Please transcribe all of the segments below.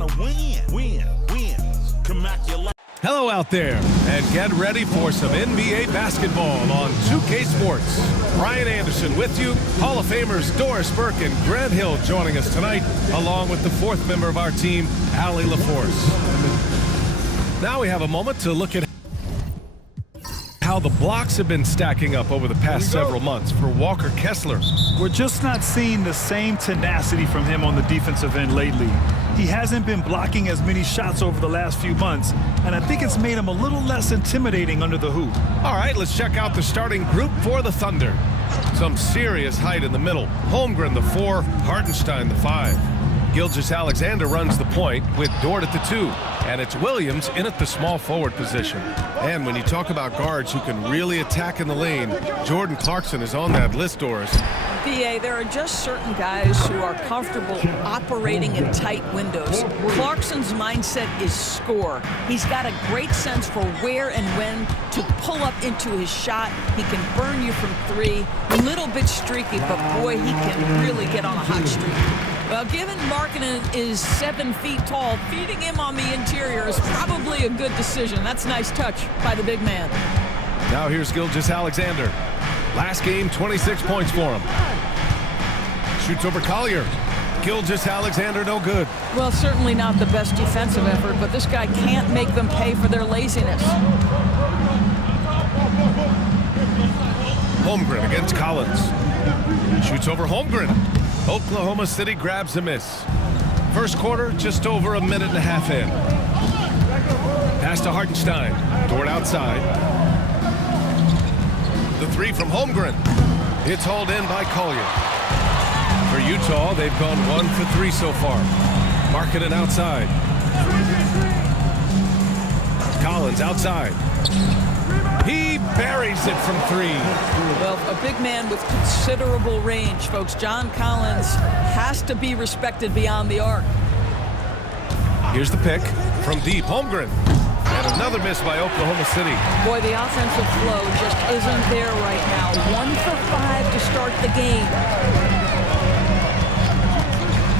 trying to win. Hello out there, and get ready for some NBA basketball on 2K Sports. Brian Anderson with you, Hall of Famers Doris Burke and Grant Hill joining us tonight, along with the fourth member of our team, Allie LaForce. Now we have a moment to look at how the blocks have been stacking up over the past several months for Walker Kessler. We're just not seeing the same tenacity from him on the defensive end lately. He hasn't been blocking as many shots over the last few months, and I think it's made him a little less intimidating under the hoop. All right, let's check out the starting group for the Thunder. Some serious height in the middle. Holmgren, the 4, Hartenstein, the 5. Gilgeous-Alexander runs the point with Dort at the 2, and it's Williams in at the small forward position. And when you talk about guards who can really attack in the lane, Jordan Clarkson is on that list, Doris. BA, there are just certain guys who are comfortable operating in tight windows. Clarkson's mindset is score. He's got a great sense for where and when to pull up into his shot. He can burn you from 3. A little bit streaky, but boy, he can really get on a hot streak. Well, given Markkanen is 7 feet tall, feeding him on the interior is probably a good decision. That's a nice touch by the big man. Now here's Gilgeous-Alexander. Last game, 26 points for him. Shoots over Collier. Gilgeous-Alexander no good. Well, certainly not the best defensive effort, but this guy can't make them pay for their laziness. Holmgren against Collins. Shoots over Holmgren. Oklahoma City grabs a miss. First quarter, just over a minute and a half in. Pass to Hartenstein. Dort outside. The 3 from Holmgren. It's hauled in by Collier. For Utah, they've gone 1 for 3 so far. Markkanen outside. Collins outside. He buries it from 3. Well, a big man with considerable range, folks. John Collins has to be respected beyond the arc. Here's the pick from deep. Holmgren. And another miss by Oklahoma City. Boy, the offensive flow just isn't there right now. 1 for 5 to start the game.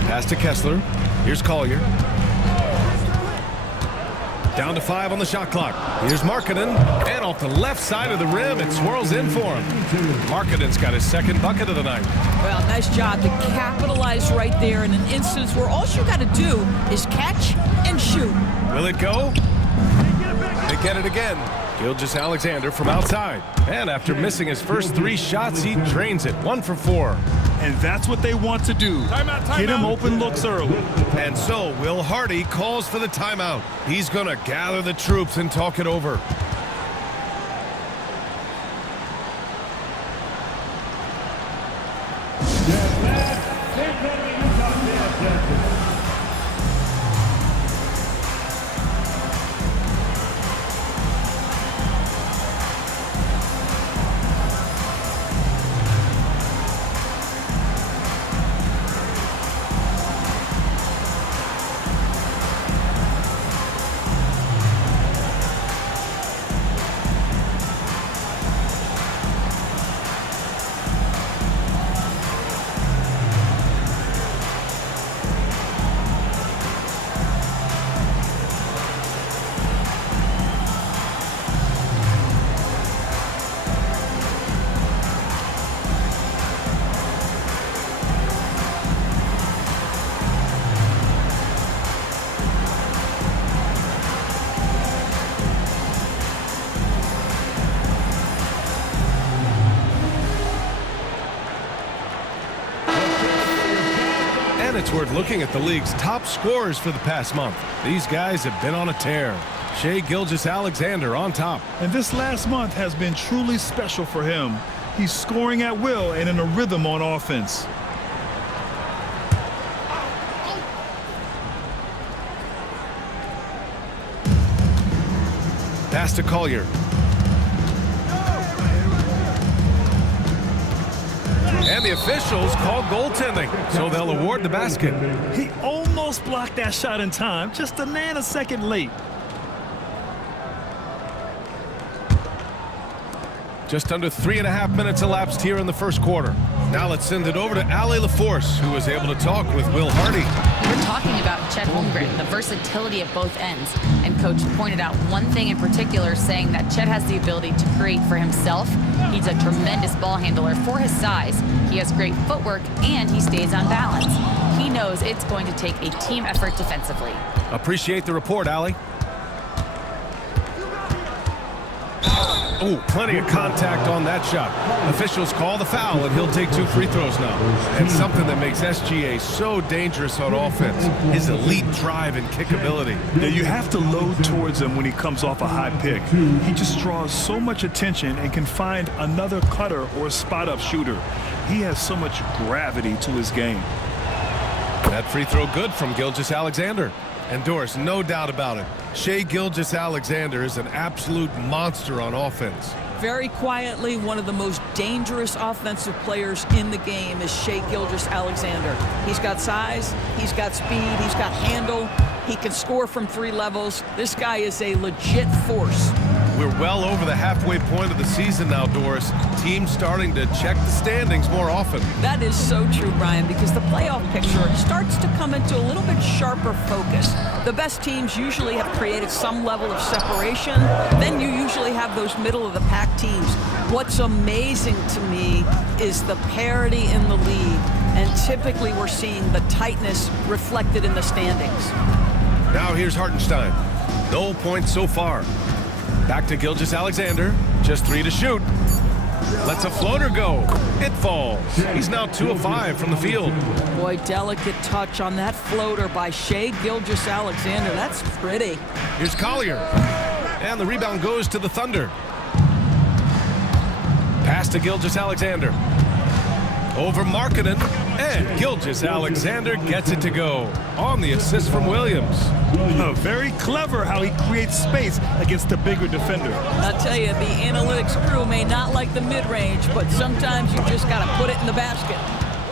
Pass to Kessler. Here's Collier. Down to 5 on the shot clock. Here's Markkanen. And off the left side of the rim, it swirls in for him. Markkanen's got his second bucket of the night. Well, nice job to capitalize right there in an instance where all you got to do is catch and shoot. Will it go? They get it again. Gilgeous-Alexander from outside. And after missing his first 3 shots, he drains it. 1 for 4. And that's what they want to do. Get him open looks early. And so Will Hardy calls for the timeout. He's going to gather the troops and talk it over. And it's worth looking at the league's top scorers for the past month. These guys have been on a tear. Shai Gilgeous-Alexander on top. And this last month has been truly special for him. He's scoring at will and in a rhythm on offense. Pass to Collier. And the officials call goaltending, so they'll award the basket. He almost blocked that shot in time, just a nanosecond late. Just under 3.5 minutes elapsed here in the first quarter. Now let's send it over to Allie LaForce, who was able to talk with Will Hardy. We're talking about Chet Holmgren, the versatility at both ends. And Coach pointed out one thing in particular, saying that Chet has the ability to create for himself. He's a tremendous ball handler for his size. He has great footwork, and he stays on balance. He knows it's going to take a team effort defensively. Appreciate the report, Allie. Oh, plenty of contact on that shot. Officials call the foul, and he'll take 2 free throws now. And something that makes SGA so dangerous on offense, his elite drive and kickability. Yeah, you have to load towards him when he comes off a high pick. He just draws so much attention and can find another cutter or spot-up shooter. He has so much gravity to his game. That free throw good from Gilgeous-Alexander. And Doris, no doubt about it, Shai Gilgeous-Alexander is an absolute monster on offense. Very quietly, one of the most dangerous offensive players in the game is Shai Gilgeous-Alexander. He's got size, he's got speed, he's got handle, he can score from 3 levels. This guy is a legit force. We're well over the halfway point of the season now, Doris. Teams starting to check the standings more often. That is so true, Brian, because the playoff picture starts to come into a little bit sharper focus. The best teams usually have created some level of separation. Then you usually have those middle-of-the-pack teams. What's amazing to me is the parity in the league, and typically we're seeing the tightness reflected in the standings. Now here's Hartenstein. No points so far. Back to Gilgeous-Alexander. Just 3 to shoot. Lets a floater go. It falls. He's now 2 of 5 from the field. Boy, delicate touch on that floater by Shai Gilgeous-Alexander. That's pretty. Here's Collier. And the rebound goes to the Thunder. Pass to Gilgeous-Alexander. Over Markkanen. And Gilgeous-Alexander gets it to go. On the assist from Williams. Very clever how he creates space against the bigger defender. I'll tell you, the analytics crew may not like the mid-range, but sometimes you just got to put it in the basket.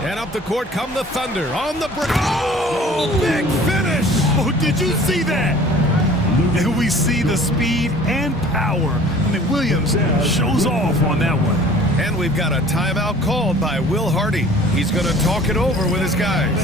And up the court come the Thunder on the break. Oh, big finish! Oh, did you see that? And we see the speed and power. I mean, Williams shows off on that one. And we've got a timeout called by Will Hardy. He's going to talk it over with his guys.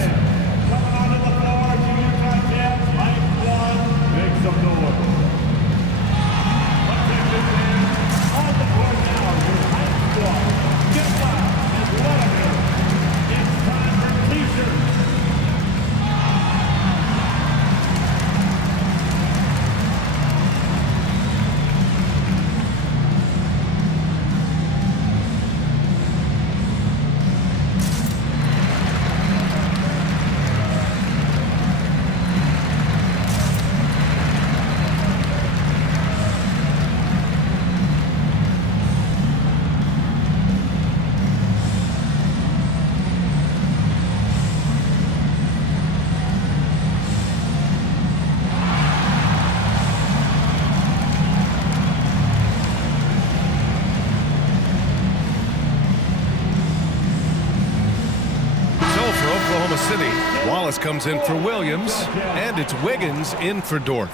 City. Wallace comes in for Williams, and it's Wiggins in for Dort.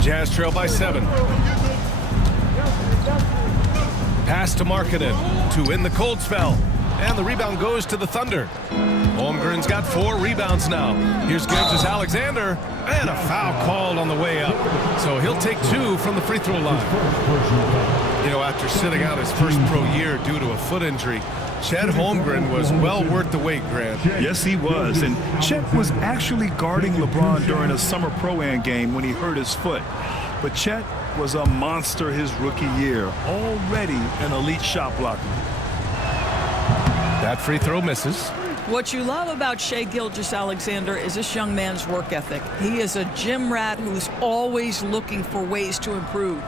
Jazz trail by 7. Pass to Markkanen to end the cold spell, and the rebound goes to the Thunder. Holmgren's got 4 rebounds now. Here's Gilgeous-Alexander, and a foul called on the way up. So he'll take 2 from the free throw line. You know, after sitting out his first pro year due to a foot injury, Chet Holmgren was well worth the wait, Grant. Yes, he was. And Chet was actually guarding LeBron during a summer Pro-Am game when he hurt his foot. But Chet was a monster his rookie year, already an elite shot blocker. That free throw misses. What you love about Shai Gilgeous-Alexander is this young man's work ethic. He is a gym rat who's always looking for ways to improve.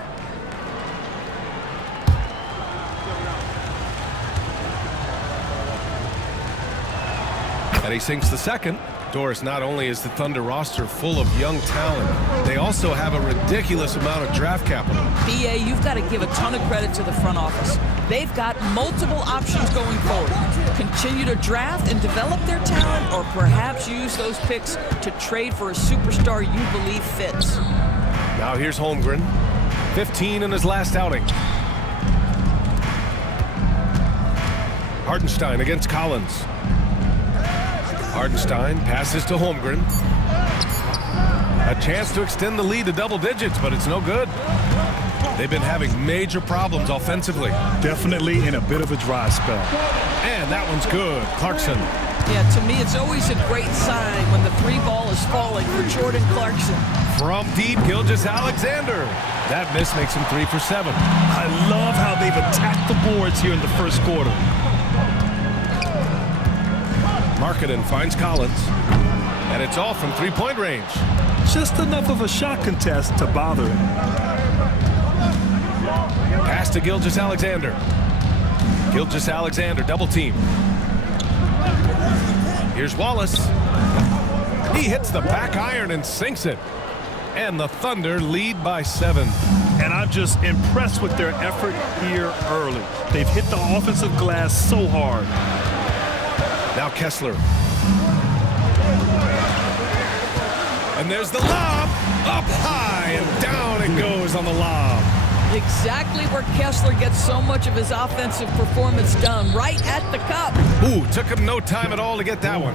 And he sinks the second. Doris, not only is the Thunder roster full of young talent, they also have a ridiculous amount of draft capital. BA, you've got to give a ton of credit to the front office. They've got multiple options going forward. Continue to draft and develop their talent, or perhaps use those picks to trade for a superstar you believe fits. Now here's Holmgren, 15 in his last outing. Hartenstein against Collins. Hartenstein passes to Holmgren. A chance to extend the lead to double digits, but it's no good. They've been having major problems offensively. Definitely in a bit of a dry spell. And that one's good. Clarkson. Yeah, to me, it's always a great sign when the three ball is falling for Jordan Clarkson. From deep, Gilgeous-Alexander. That miss makes him 3 for 7. I love how they've attacked the boards here in the first quarter. Markkanen finds Collins. And it's all from three-point range. Just enough of a shot contest to bother him. Pass to Gilgeous-Alexander. Gilgeous-Alexander, double team. Here's Wallace. He hits the back iron and sinks it. And the Thunder lead by 7. And I'm just impressed with their effort here early. They've hit the offensive glass so hard. Now Kessler. And there's the lob. Up high and down it goes on the lob. Exactly where Kessler gets so much of his offensive performance done, right at the cup. Ooh, took him no time at all to get that one.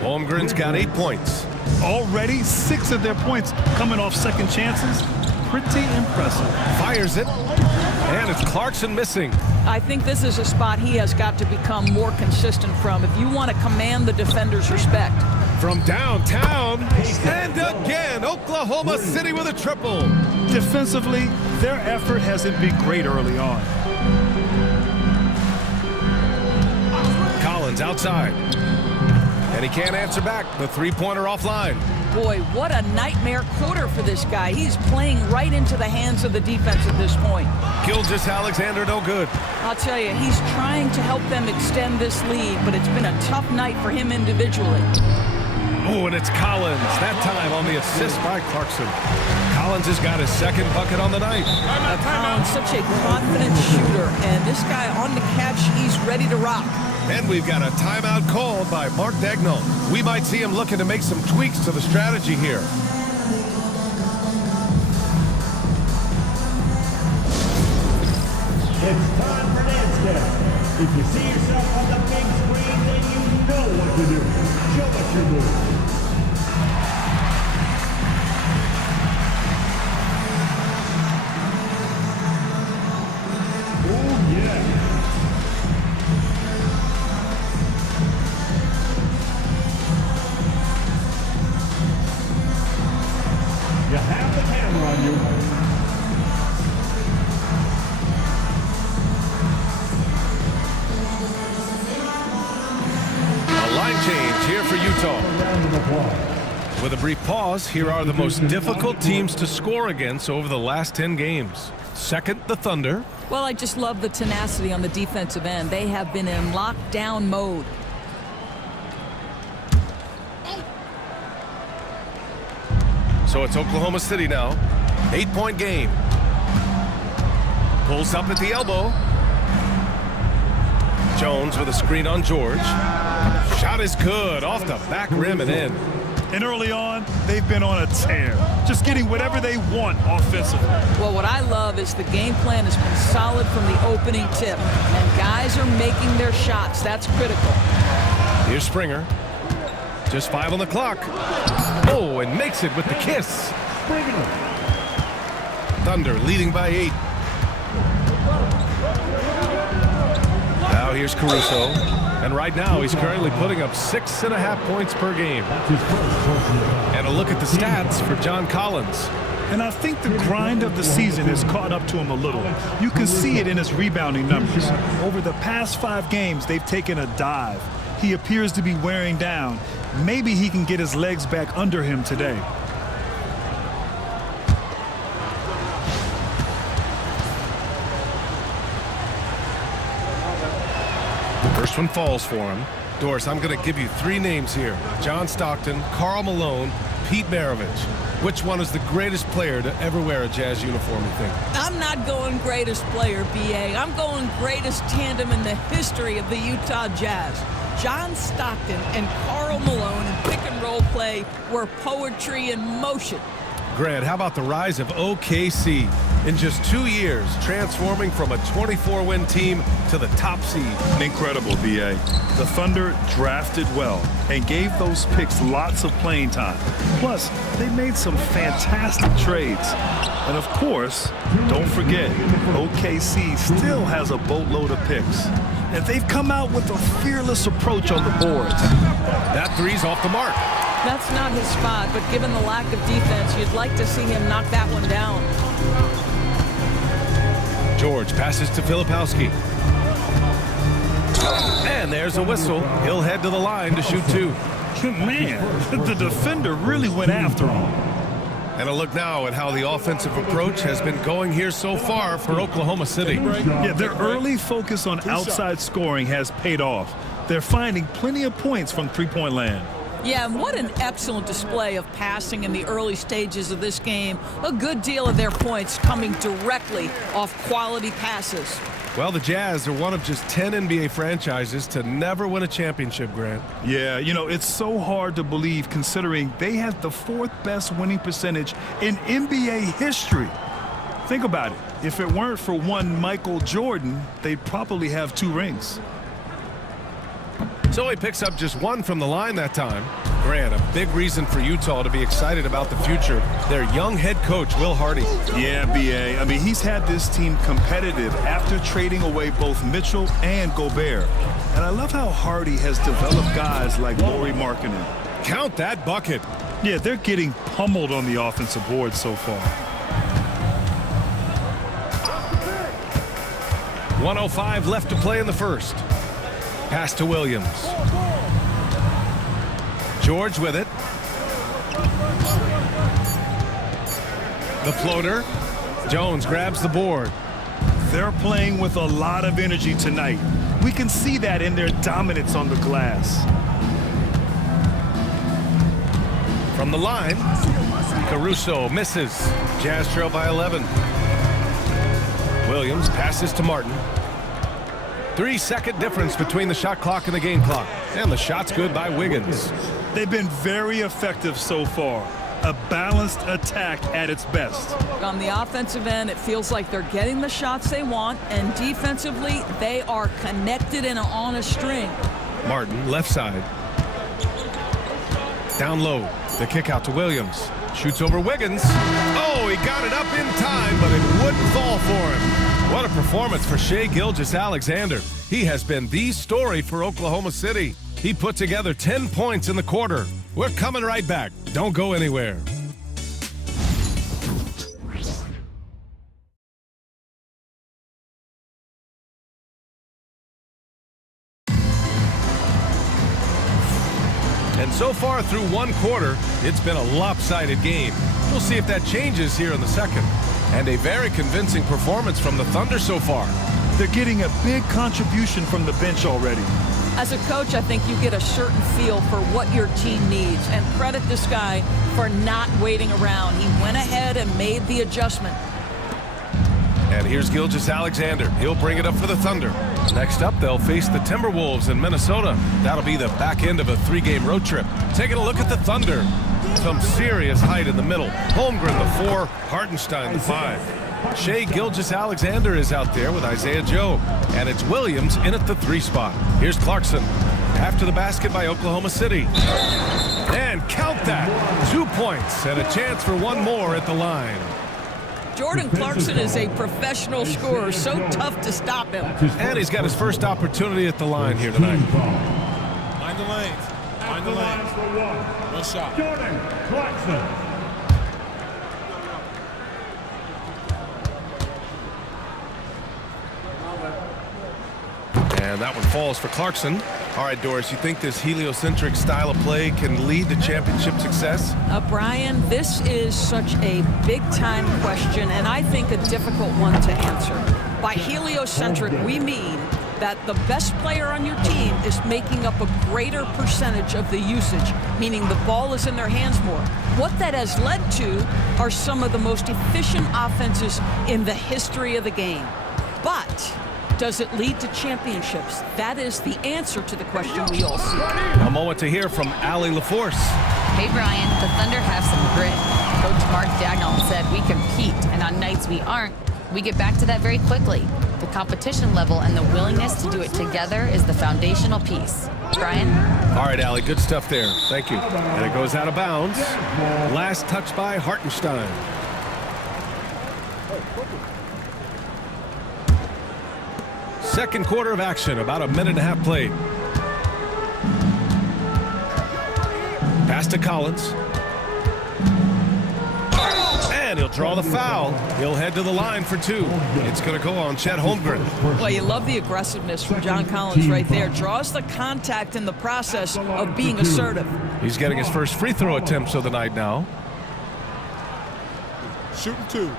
Holmgren's got 8 points. Already 6 of their points coming off second chances. Pretty impressive. Fires it. And it's Clarkson missing. I think this is a spot he has got to become more consistent from if you want to command the defender's respect. From downtown, and again, Oklahoma City with a triple. Defensively, their effort hasn't been great early on. Collins outside. And he can't answer back. The three-pointer offline. Boy, what a nightmare quarter for this guy. He's playing right into the hands of the defense at this point. Gilgeous-Alexander no good. I'll tell you, he's trying to help them extend this lead, but it's been a tough night for him individually. Oh, and it's Collins, that time on the assist by Clarkson. Collins has got his second bucket on the night. Collins, such a confident shooter, and this guy on the catch, he's ready to rock. And we've got a timeout called by Mark Daigneault. We might see him looking to make some tweaks to the strategy here. It's time for dance step. If you see yourself on the big screen, then you know what to do. Show us your move. Oh, yeah. You have the camera on you. Change here for Utah. With a brief pause, here are the most difficult teams to score against over the last 10 games. Second, the Thunder. Well, I just love the tenacity on the defensive end. They have been in lockdown mode. So it's Oklahoma City now. 8-point game. Pulls up at the elbow. Jones with a screen on George. Shot is good, off the back rim and in. And early on, they've been on a tear, just getting whatever they want offensively. Well, what I love is the game plan has been solid from the opening tip, and guys are making their shots. That's critical. Here's Springer. Just 5 on the clock. Oh, and makes it with the kiss. Thunder leading by 8. Now here's Caruso. And right now, he's currently putting up 6.5 points per game. And a look at the stats for John Collins. And I think the grind of the season has caught up to him a little. You can see it in his rebounding numbers. Over the past 5 games, they've taken a dive. He appears to be wearing down. Maybe he can get his legs back under him today. First one falls for him. Doris, I'm going to give you 3 names here. John Stockton, Karl Malone, Pete Maravich. Which one is the greatest player to ever wear a Jazz uniform, you think? I'm not going greatest player, B.A. I'm going greatest tandem in the history of the Utah Jazz. John Stockton and Karl Malone in pick-and-roll play were poetry in motion. Grant, how about the rise of OKC? In just 2 years, transforming from a 24-win team to the top seed. Incredible, B.A. The Thunder drafted well and gave those picks lots of playing time. Plus, they made some fantastic trades. And of course, don't forget, OKC still has a boatload of picks. And they've come out with a fearless approach on the boards. That three's off the mark. That's not his spot, but given the lack of defense, you'd like to see him knock that one down. George passes to Filipowski. And there's a whistle. He'll head to the line to shoot 2. Man, the defender really went after him. And a look now at how the offensive approach has been going here so far for Oklahoma City. Yeah, their early focus on outside scoring has paid off. They're finding plenty of points from three-point land. Yeah, and what an excellent display of passing in the early stages of this game. A good deal of their points coming directly off quality passes. Well, the Jazz are one of just 10 NBA franchises to never win a championship, Grant. Yeah, you know, it's so hard to believe considering they had the 4th best winning percentage in NBA history. Think about it. If it weren't for one Michael Jordan, they'd probably have 2 rings. So he picks up just 1 from the line that time. Grant, a big reason for Utah to be excited about the future. Their young head coach, Will Hardy. Yeah, B.A. I mean, he's had this team competitive after trading away both Mitchell and Gobert. And I love how Hardy has developed guys like Lauri Markkanen. Count that bucket. Yeah, they're getting pummeled on the offensive board so far. 1:05 left to play in the first. Pass to Williams. George with it. The floater. Jones grabs the board. They're playing with a lot of energy tonight. We can see that in their dominance on the glass. From the line, Caruso misses. Jazz trail by 11. Williams passes to Martin. 3-second difference between the shot clock and the game clock. And the shot's good by Wiggins. They've been very effective so far. A balanced attack at its best. On the offensive end, it feels like they're getting the shots they want, and defensively, they are connected and on a string. Martin, left side. Down low. The kick out to Williams. Shoots over Wiggins. Oh, he got it up in time, but it wouldn't fall for him. What a performance for Shai Gilgeous-Alexander. He has been the story for Oklahoma City. He put together 10 points in the quarter. We're coming right back. Don't go anywhere. And so far through 1 quarter, it's been a lopsided game. We'll see if that changes here in the second. And a very convincing performance from the Thunder so far. They're getting a big contribution from the bench already. As a coach, I think you get a certain feel for what your team needs, and credit this guy for not waiting around. He went ahead and made the adjustment. And here's Gilgeous-Alexander. He'll bring it up for the Thunder. Next up, they'll face the Timberwolves in Minnesota. That'll be the back end of a 3-game road trip. Taking a look at the Thunder. Some serious height in the middle. Holmgren, the 4. Hartenstein, the 5. Shai Gilgeous-Alexander is out there with Isaiah Joe. And it's Williams in at the 3 spot. Here's Clarkson. After the basket by Oklahoma City. And count that. 2 points and a chance for 1 more at the line. Jordan Clarkson is a professional scorer, so tough to stop him. And he's got his first opportunity at the line here tonight. Mind the lanes. Mind the lanes. One shot. Jordan Clarkson. And that one falls for Clarkson. All right, Doris, you think this heliocentric style of play can lead to championship success? Brian, this is such a big-time question, and I think a difficult one to answer. By heliocentric, we mean that the best player on your team is making up a greater percentage of the usage, meaning the ball is in their hands more. What that has led to are some of the most efficient offenses in the history of the game. But does it lead to championships? That is the answer to the question we all see. A moment to hear from Allie LaForce. Hey, Brian, the Thunder have some grit. Coach Mark Dagnall said we compete, and on nights we aren't, we get back to that very quickly. The competition level and the willingness to do it together is the foundational piece. Brian? All right, Allie, good stuff there. Thank you. And it goes out of bounds. Last touch by Hartenstein. Second quarter of action, about a minute and a half played. Pass to Collins. And he'll draw the foul. He'll head to the line for two. It's going to go on Chet Holmgren. Well, you love the aggressiveness from John Collins right there. Draws the contact in the process of being assertive. He's getting his first free throw attempts of the night now. Shooting 2.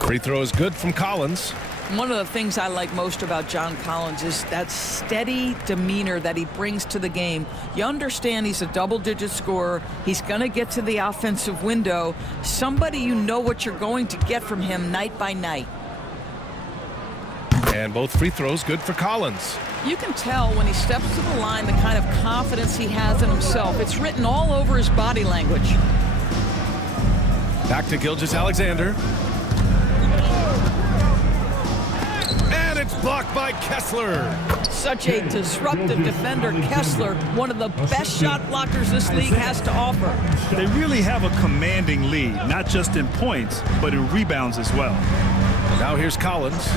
Free throw is good from Collins. One of the things I like most about John Collins is that steady demeanor that he brings to the game. You understand he's a double-digit scorer. He's going to get to the offensive window. Somebody you know what you're going to get from him night by night. And both free throws good for Collins. You can tell when he steps to the line the kind of confidence he has in himself. It's written all over his body language. Back to Gilgeous-Alexander. And it's blocked by Kessler. Such a disruptive defender, Kessler, one of the best shot blockers this league has to offer. They really have a commanding lead, not just in points, but in rebounds as well. Now here's Collins.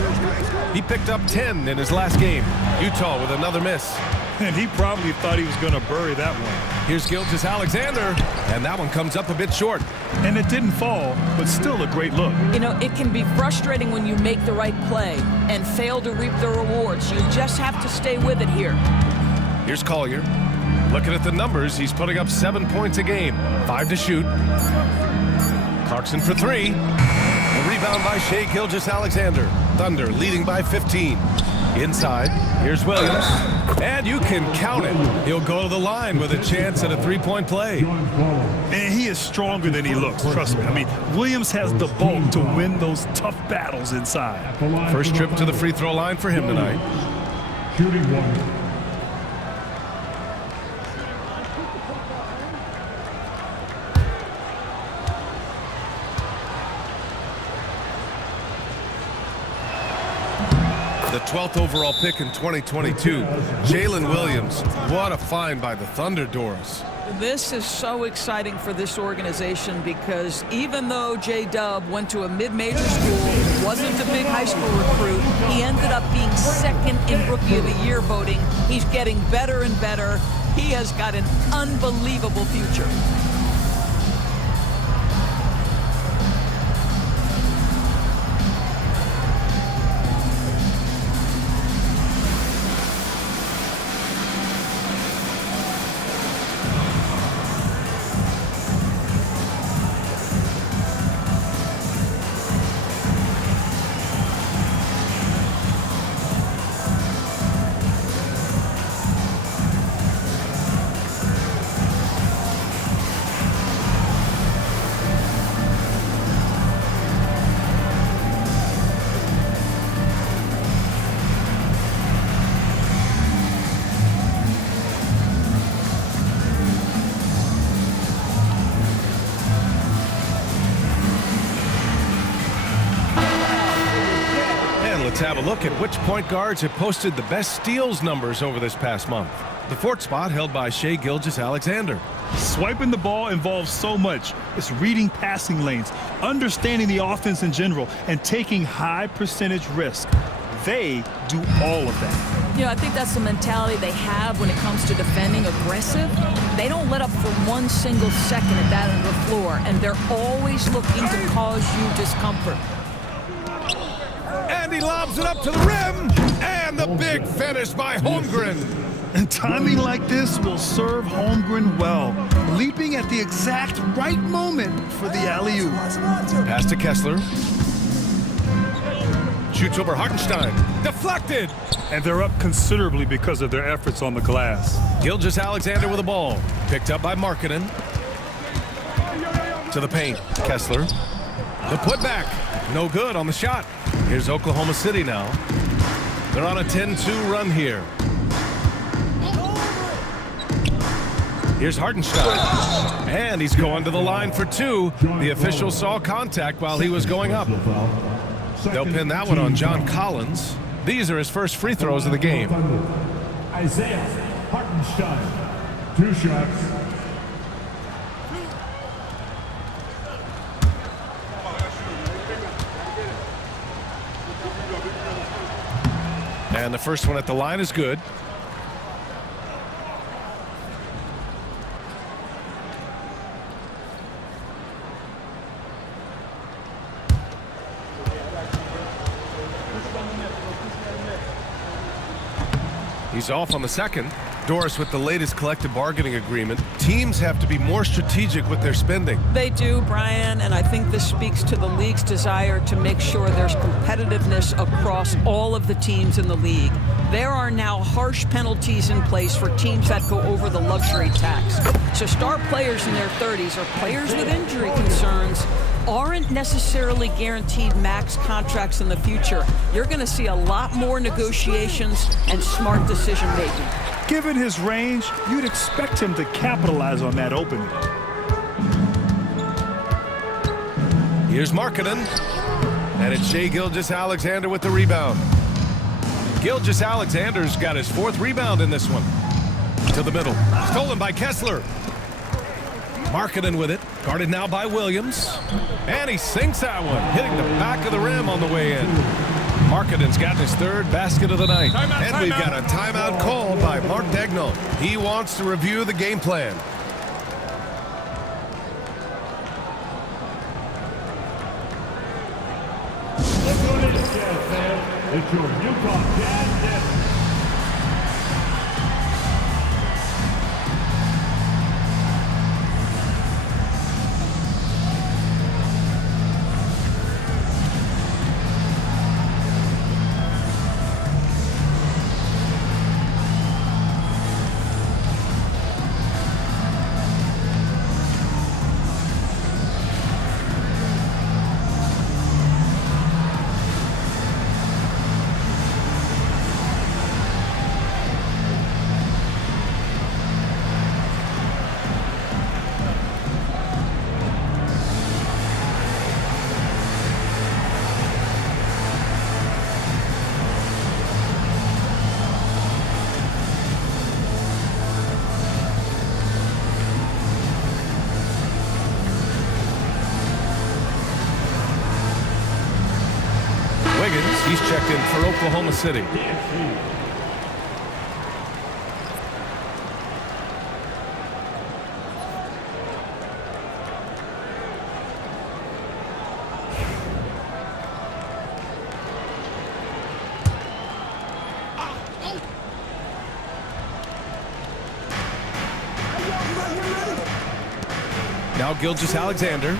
He picked up 10 in his last game. Utah with another miss. And he probably thought he was going to bury that one. Here's Gilgeous-Alexander, and that one comes up a bit short. And it didn't fall, but still a great look. You know, it can be frustrating when you make the right play and fail to reap the rewards. You just have to stay with it here. Here's Collier. Looking at the numbers, he's putting up 7 points a game. 5 to shoot. Clarkson for 3. A rebound by Shai Gilgeous-Alexander. Thunder leading by 15. Inside, here's Williams. And you can count it. He'll go to the line with a chance at a three-point play. And he is stronger than he looks, trust me. I mean, Williams has the bulk to win those tough battles inside. First trip to the free throw line for him tonight. Shooting 1. The 12th overall pick in 2022, Jalen Williams. What a find by the Thunder, Doris. This is so exciting for this organization because even though J-Dub went to a mid-major school, wasn't a big high school recruit, he ended up being second in Rookie of the Year voting. He's getting better and better. He has got an unbelievable future. Let's have a look at which point guards have posted the best steals numbers over this past month. The fourth spot held by Shai Gilgeous-Alexander. Swiping the ball involves so much. It's reading passing lanes, understanding the offense in general, and taking high percentage risk. They do all of that. You know, I think that's the mentality they have when it comes to defending aggressive. They don't let up for one single second at that end of the floor, and they're always looking to cause you discomfort. And he lobs it up to the rim. And the big finish by Holmgren. And timing like this will serve Holmgren well, leaping at the exact right moment for the alley-oop. Pass to Kessler. Shoots over Hartenstein. Deflected. And they're up considerably because of their efforts on the glass. Gilgeous-Alexander with the ball. Picked up by Markkanen. To the paint. Kessler. The putback. No good on the shot. Here's Oklahoma City now. They're on a 10-2 run here. Here's Hartenstein. And he's going to the line for two. The official saw contact while he was going up. They'll pin that one on John Collins. These are his first free throws of the game. Isaiah Hartenstein. 2 shots. And the first one at the line is good. He's off on the second. Doris, with the latest collective bargaining agreement, teams have to be more strategic with their spending. They do, Brian, and I think this speaks to the league's desire to make sure there's competitiveness across all of the teams in the league. There are now harsh penalties in place for teams that go over the luxury tax. So star players in their 30s or players with injury concerns aren't necessarily guaranteed max contracts in the future. You're going to see a lot more negotiations and smart decision making. Given his range, you'd expect him to capitalize on that opening. Here's Markkanen. And it's Shai Gilgeous-Alexander with the rebound. Gilgeous-Alexander's got his 4th rebound in this one. To the middle. Stolen by Kessler. Markkanen with it. Guarded now by Williams. And he sinks that one, hitting the back of the rim on the way in. Markkanen's gotten his 3rd basket of the night. And we've got a timeout called by Mark Daigneault. He wants to review the game plan. Let's go to the Jazz fans. It's your Utah Jazz Network. He's checked in for Oklahoma City. Now Gilgeous-Alexander.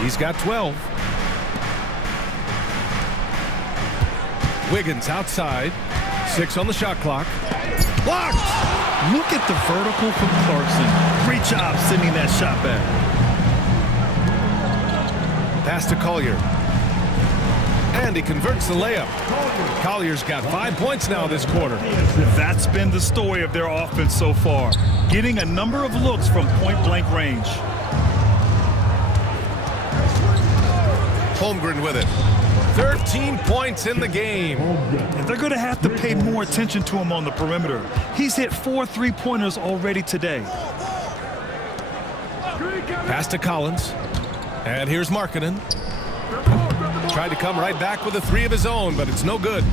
He's got 12. Wiggins outside. 6 on the shot clock. Blocked! Look at the vertical from Clarkson. Great job sending that shot back. Pass to Collier. And he converts the layup. Collier's got 5 points now this quarter. That's been the story of their offense so far. Getting a number of looks from point-blank range. Holmgren with it. 13 points in the game. And they're going to have to pay more attention to him on the perimeter. He's hit 4 3-pointers already today. Pass to Collins. And here's Markkanen. Tried to come right back with a 3 of his own, but it's no good.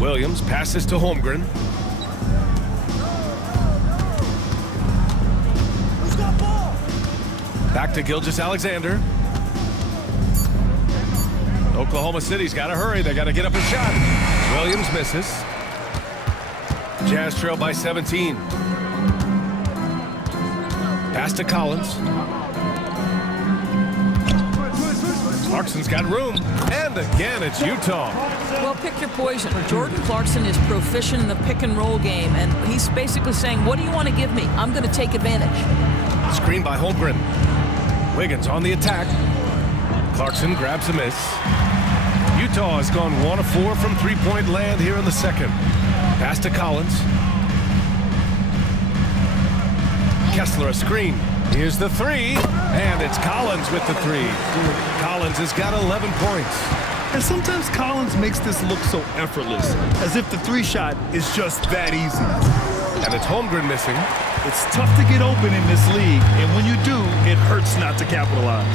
Williams passes to Holmgren. Back to Gilgeous-Alexander. Oklahoma City's got to hurry. They got to get up a shot. Williams misses. Jazz trail by 17. Pass to Collins. Clarkson's got room. And again, it's Utah. Well, pick your poison. Jordan Clarkson is proficient in the pick and roll game, and he's basically saying, what do you want to give me? I'm going to take advantage. Screen by Holmgren. Wiggins on the attack. Clarkson grabs a miss. Utah has gone 1 of 4 from three-point land here in the second. Pass to Collins. Kessler a screen. Here's the three, and it's Collins with the three. Collins has got 11 points. And sometimes Collins makes this look so effortless, as if the three shot is just that easy. And it's Holmgren missing. It's tough to get open in this league, and when you do, it hurts not to capitalize.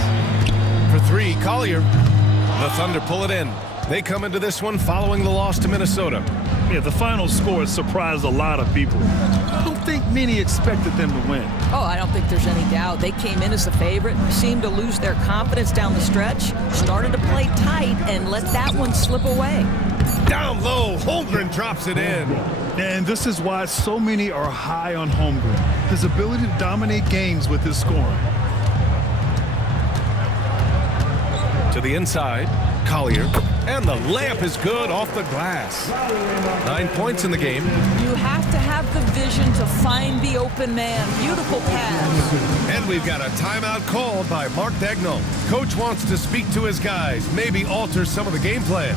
For three, Collier. The Thunder pull it in. They come into this one following the loss to Minnesota. Yeah, the final score surprised a lot of people. I don't think many expected them to win. Oh, I don't think there's any doubt. They came in as the favorite, seemed to lose their confidence down the stretch, started to play tight, and let that one slip away. Down low, Holmgren drops it in. And this is why so many are high on Holmgren. His ability to dominate games with his scoring. To the inside, Collier. And the layup is good off the glass. 9 points in the game. You have to have the vision to find the open man. Beautiful pass. And we've got a timeout called by Mark Daigneault. Coach wants to speak to his guys, maybe alter some of the game plan.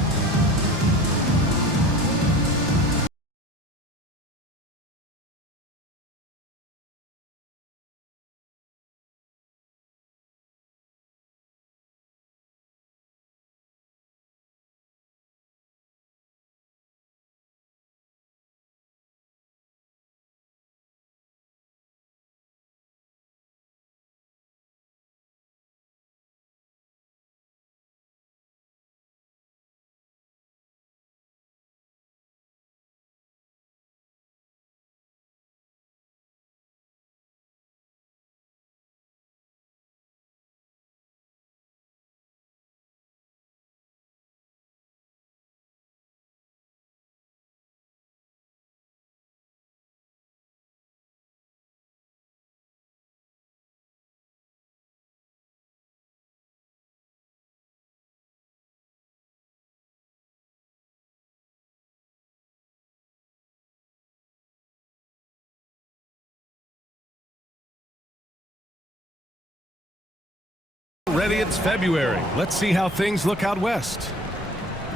Ready, it's February. Let's see how things look out west.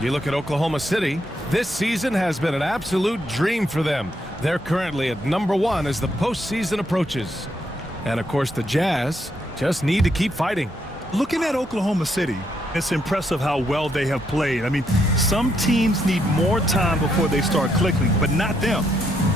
You look at Oklahoma City. This season has been an absolute dream for them. They're currently at #1 as the postseason approaches. And of course the Jazz just need to keep fighting. Looking at Oklahoma City, it's impressive how well they have played. I mean, some teams need more time before they start clicking, but not them.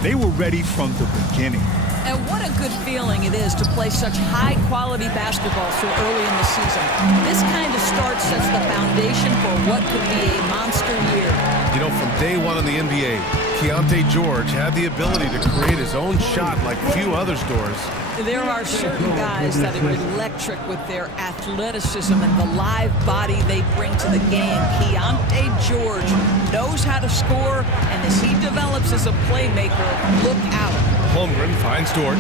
They were ready from the beginning. And what a good feeling it is to play such high-quality basketball so early in the season. This kind of start sets the foundation for what could be a monster year. You know, from day one in the NBA, Keontae George had the ability to create his own shot like few others doors. There are certain guys that are electric with their athleticism and the live body they bring to the game. Keontae George knows how to score, and as he develops as a playmaker, look out. Holmgren finds Dort.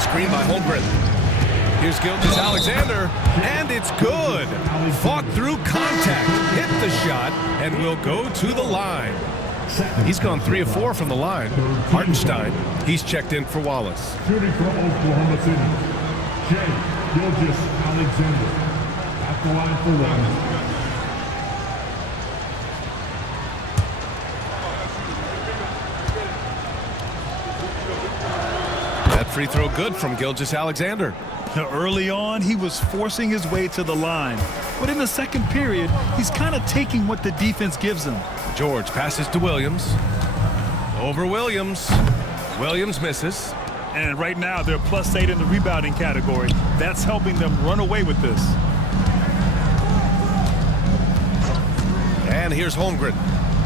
Screen by Holmgren. Here's Gilgeous-Alexander, and it's good. Fought through contact, hit the shot, and will go to the line. He's gone 3 of 4 from the line. Hartenstein, he's checked in for Wallace. Shooting for Oklahoma City, Shai Gilgeous-Alexander at the line for one. That free throw good from Gilgeous-Alexander. Early on, he was forcing his way to the line. But in the second period, he's kind of taking what the defense gives him. George passes to Williams. Over Williams. Williams misses. And right now, they're +8 in the rebounding category. That's helping them run away with this. And here's Holmgren.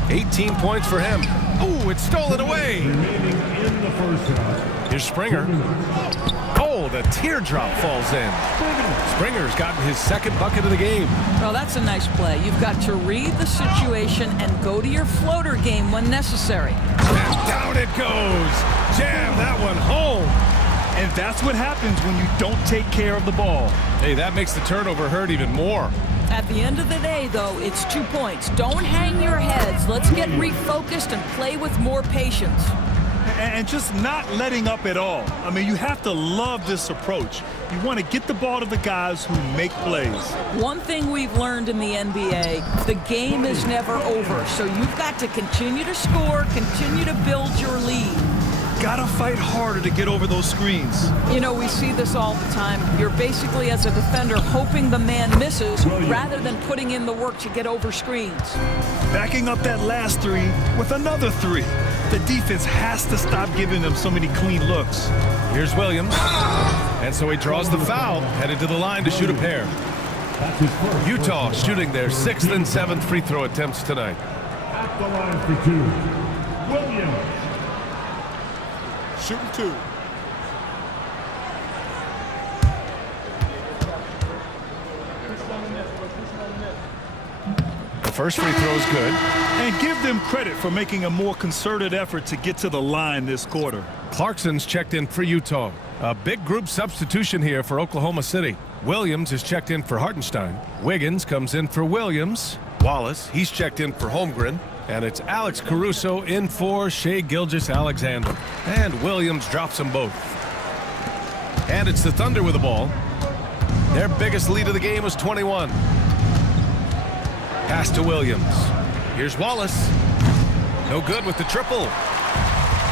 18 points for him. Ooh, it's stolen away. Remaining in the first half. Here's Springer. Oh, the teardrop falls in. Springer's gotten his second bucket of the game. Well, that's a nice play. You've got to read the situation and go to your floater game when necessary. And down it goes. Jam that one home. And that's what happens when you don't take care of the ball. Hey, that makes the turnover hurt even more. At the end of the day, though, it's 2 points. Don't hang your heads. Let's get refocused and play with more patience. And just not letting up at all. I mean, you have to love this approach. You want to get the ball to the guys who make plays. One thing we've learned in the NBA, the game is never over. So you've got to continue to score, continue to build your lead. Gotta fight harder to get over those screens. You know, we see this all the time. You're basically, as a defender, hoping the man misses rather than putting in the work to get over screens. Backing up that last three with another three. The defense has to stop giving them so many clean looks. Here's Williams. And so he draws the foul, headed to the line to shoot a pair. Utah shooting their 6th and 7th free throw attempts tonight. At the line for 2, Williams. Shooting 2. The first free throw is good. And give them credit for making a more concerted effort to get to the line this quarter. Clarkson's checked in for Utah. A big group substitution here for Oklahoma City. Williams is checked in for Hartenstein. Wiggins comes in for Williams. Wallace, he's checked in for Holmgren. And it's Alex Caruso in for Shai Gilgeous-Alexander. And Williams drops them both. And it's the Thunder with the ball. Their biggest lead of the game was 21. Pass to Williams. Here's Wallace. No good with the triple.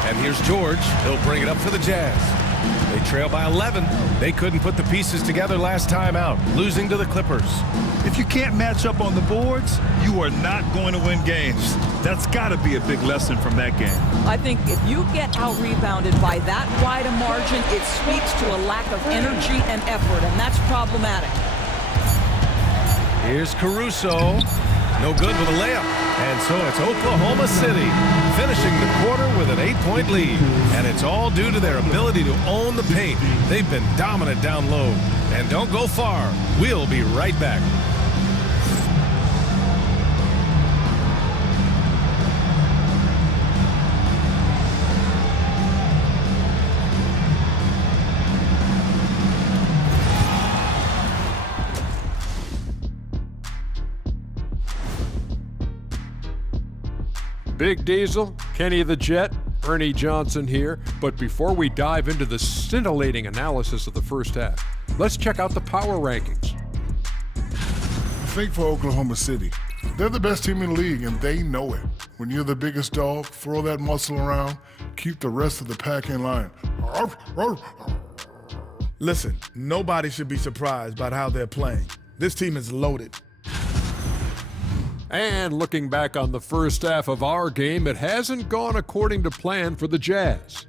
And here's George. He'll bring it up for the Jazz. They trail by 11. They couldn't put the pieces together last time out, losing to the Clippers. If you can't match up on the boards, you are not going to win games. That's got to be a big lesson from that game. I think if you get out-rebounded by that wide a margin, it speaks to a lack of energy and effort, and that's problematic. Here's Caruso. No good with a layup. And so it's Oklahoma City finishing the quarter with an 8-point lead. And it's all due to their ability to own the paint. They've been dominant down low. And don't go far. We'll be right back. Big Diesel, Kenny the Jet, Ernie Johnson here. But before we dive into the scintillating analysis of the first half, let's check out the power rankings. Think for Oklahoma City. They're the best team in the league, and they know it. When you're the biggest dog, throw that muscle around, keep the rest of the pack in line. Listen, nobody should be surprised by how they're playing. This team is loaded. And looking back on the first half of our game, it hasn't gone according to plan for the Jazz.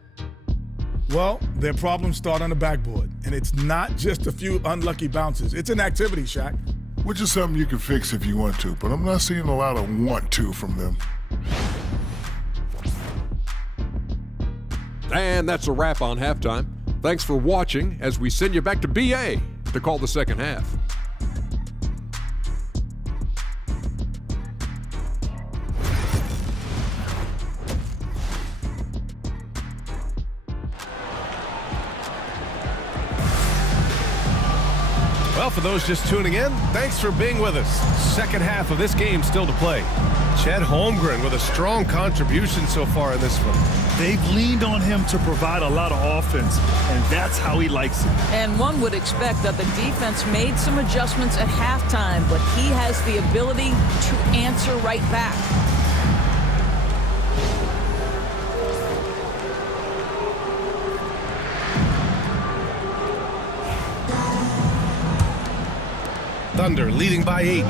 Well, their problems start on the backboard, and it's not just a few unlucky bounces. It's an activity, Shaq. Which is something you can fix if you want to, but I'm not seeing a lot of want to from them. And that's a wrap on halftime. Thanks for watching as we send you back to BA to call the second half. Well, for those just tuning in, thanks for being with us. Second half of this game still to play. Chet Holmgren with a strong contribution so far in this one. They've leaned on him to provide a lot of offense, and that's how he likes it. And one would expect that the defense made some adjustments at halftime, but he has the ability to answer right back. Thunder leading by 8.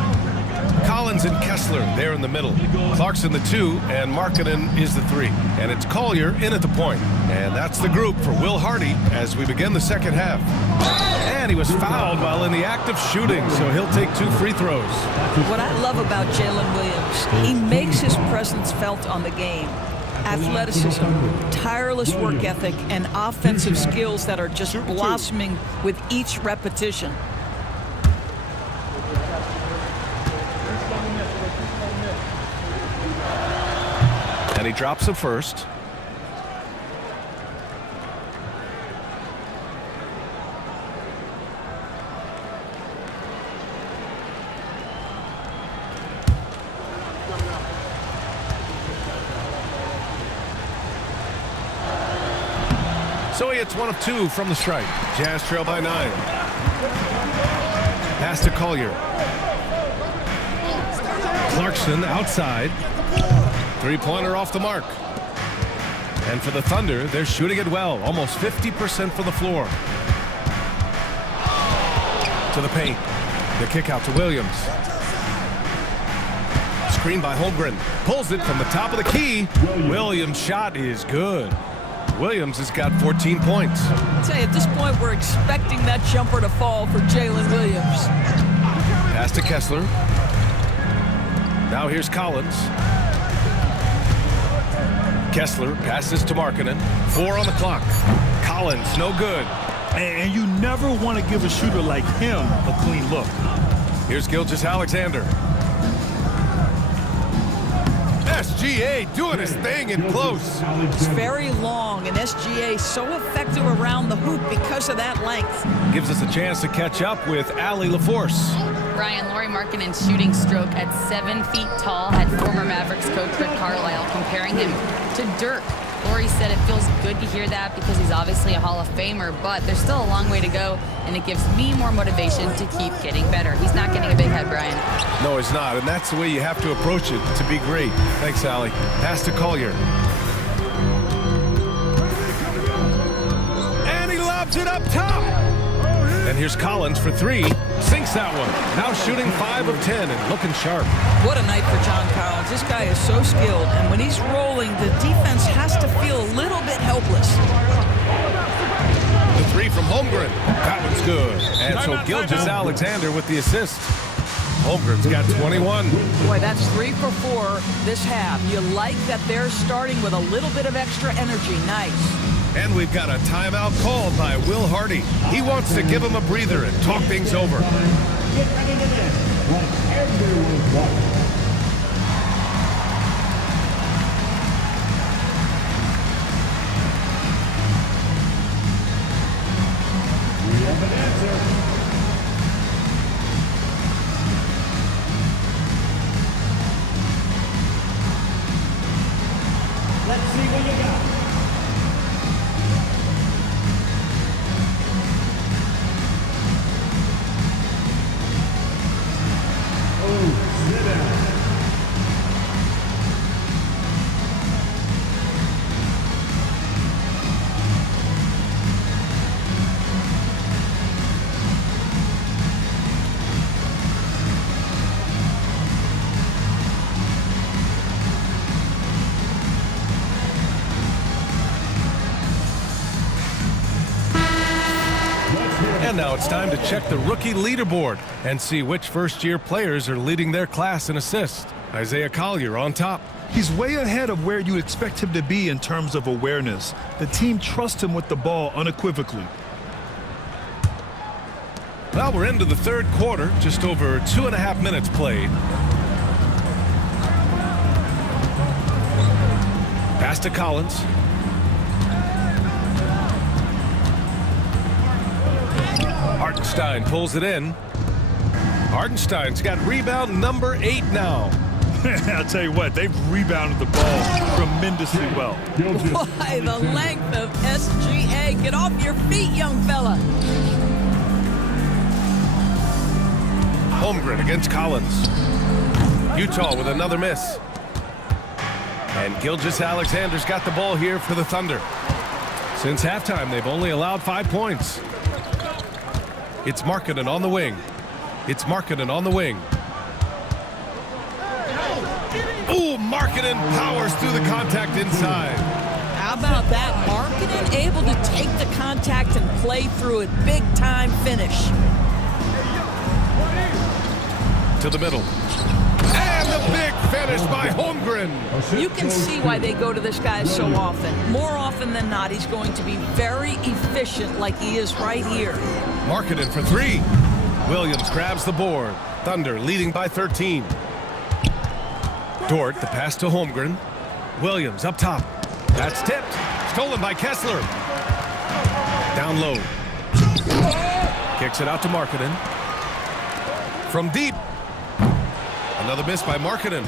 Collins and Kessler there in the middle. Clarkson the 2, and Markkanen is the 3. And it's Collier in at the point. And that's the group for Will Hardy as we begin the second half. And he was fouled while in the act of shooting, so he'll take 2 free throws. What I love about Jalen Williams, he makes his presence felt on the game. athleticism, tireless work ethic, and offensive skills that are just blossoming with each repetition. And he drops it first. So he hits 1 of 2 from the strike. Jazz trail by 9. Pass to Collier. Clarkson outside. Three-pointer off the mark. And for the Thunder, they're shooting it well. Almost 50% from the floor. To the paint. The kick out to Williams. Screen by Holmgren. Pulls it from the top of the key. Williams' shot is good. Williams has got 14 points. I'd say at this point we're expecting that jumper to fall for Jalen Williams. Pass to Kessler. Now here's Collins. Kessler passes to Markkanen. 4 on the clock. Collins, no good. And you never want to give a shooter like him a clean look. Here's Gilgeous-Alexander. SGA doing his thing in close. It's very long, and SGA so effective around the hoop because of that length. Gives us a chance to catch up with Allie LaForce. Brian, Lauri Markkanen's shooting stroke at 7 feet tall had former Mavericks coach Rick Carlisle comparing him to Dirk. Lauri said it feels good to hear that because he's obviously a Hall of Famer, but there's still a long way to go, and it gives me more motivation to keep getting better. He's not getting a big head, Brian. No, he's not, and that's the way you have to approach it to be great. Thanks, Allie. Pass to Collier. And he lobs it up top. And here's Collins for 3. Sinks that one. Now shooting 5 of 10 and looking sharp. What a night for John Collins. This guy is so skilled, and when he's rolling, the defense has to feel a little bit helpless. The 3 from Holmgren. That one's good. And so Gilgeous-Alexander with the assist. Holmgren's got 21. Boy, that's 3 for 4 this half. You like that they're starting with a little bit of extra energy. Nice. And we've got a timeout called by Will Hardy. He wants to give him a breather and talk things over. Get ready to dance like everyone's watching. We have an answer. Let's see what you got. Sit down. And now it's time to check the rookie leaderboard and see which first-year players are leading their class in assists. Isaiah Collier on top. He's way ahead of where you expect him to be in terms of awareness. The team trusts him with the ball unequivocally. Well, we're into the third quarter, just over 2.5 minutes played. Pass to Collins. Hartenstein pulls it in. Hartenstein's got rebound number 8 now. I'll tell you what, they've rebounded the ball tremendously well. Boy, the length of SGA. Get off your feet, young fella. Holmgren against Collins. Utah with another miss. And Gilgeous-Alexander's got the ball here for the Thunder. Since halftime, they've only allowed 5 points. It's Markkanen on the wing. It's Markkanen on the wing. Ooh, Markkanen powers through the contact inside. How about that? Markkanen able to take the contact and play through it. Big time finish. To the middle. And the Big finish by Holmgren. You can see why they go to this guy so often. More often than not, he's going to be very efficient like he is right here. Markkanen for three. Williams grabs the board. Thunder leading by 13. Dort, the pass to Holmgren. Williams up top. That's tipped. Stolen by Kessler. Down low. Kicks it out to Markkanen. From deep. Another miss by Markkanen.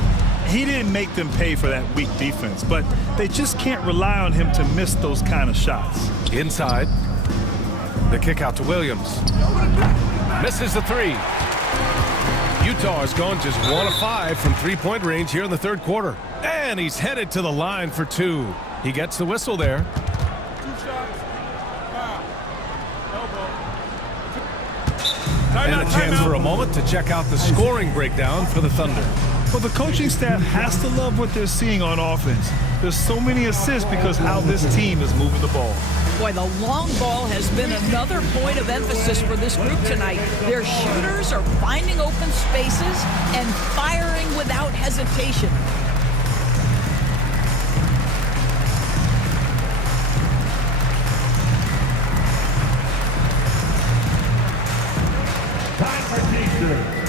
He didn't make them pay for that weak defense, but they just can't rely on him to miss those kind of shots. Inside. The kick out to Williams. Misses the three. Utah has gone just 1 of 5 from three-point range here in the third quarter. And he's headed to the line for 2. He gets the whistle there. 2 shots. Foul. Elbow. And a chance for a moment to check out the scoring breakdown for the Thunder. Well, the coaching staff has to love what they're seeing on offense. There's so many assists because how this team is moving the ball. Boy, the long ball has been another point of emphasis for this group tonight. Their shooters are finding open spaces and firing without hesitation. Time for T-shirt.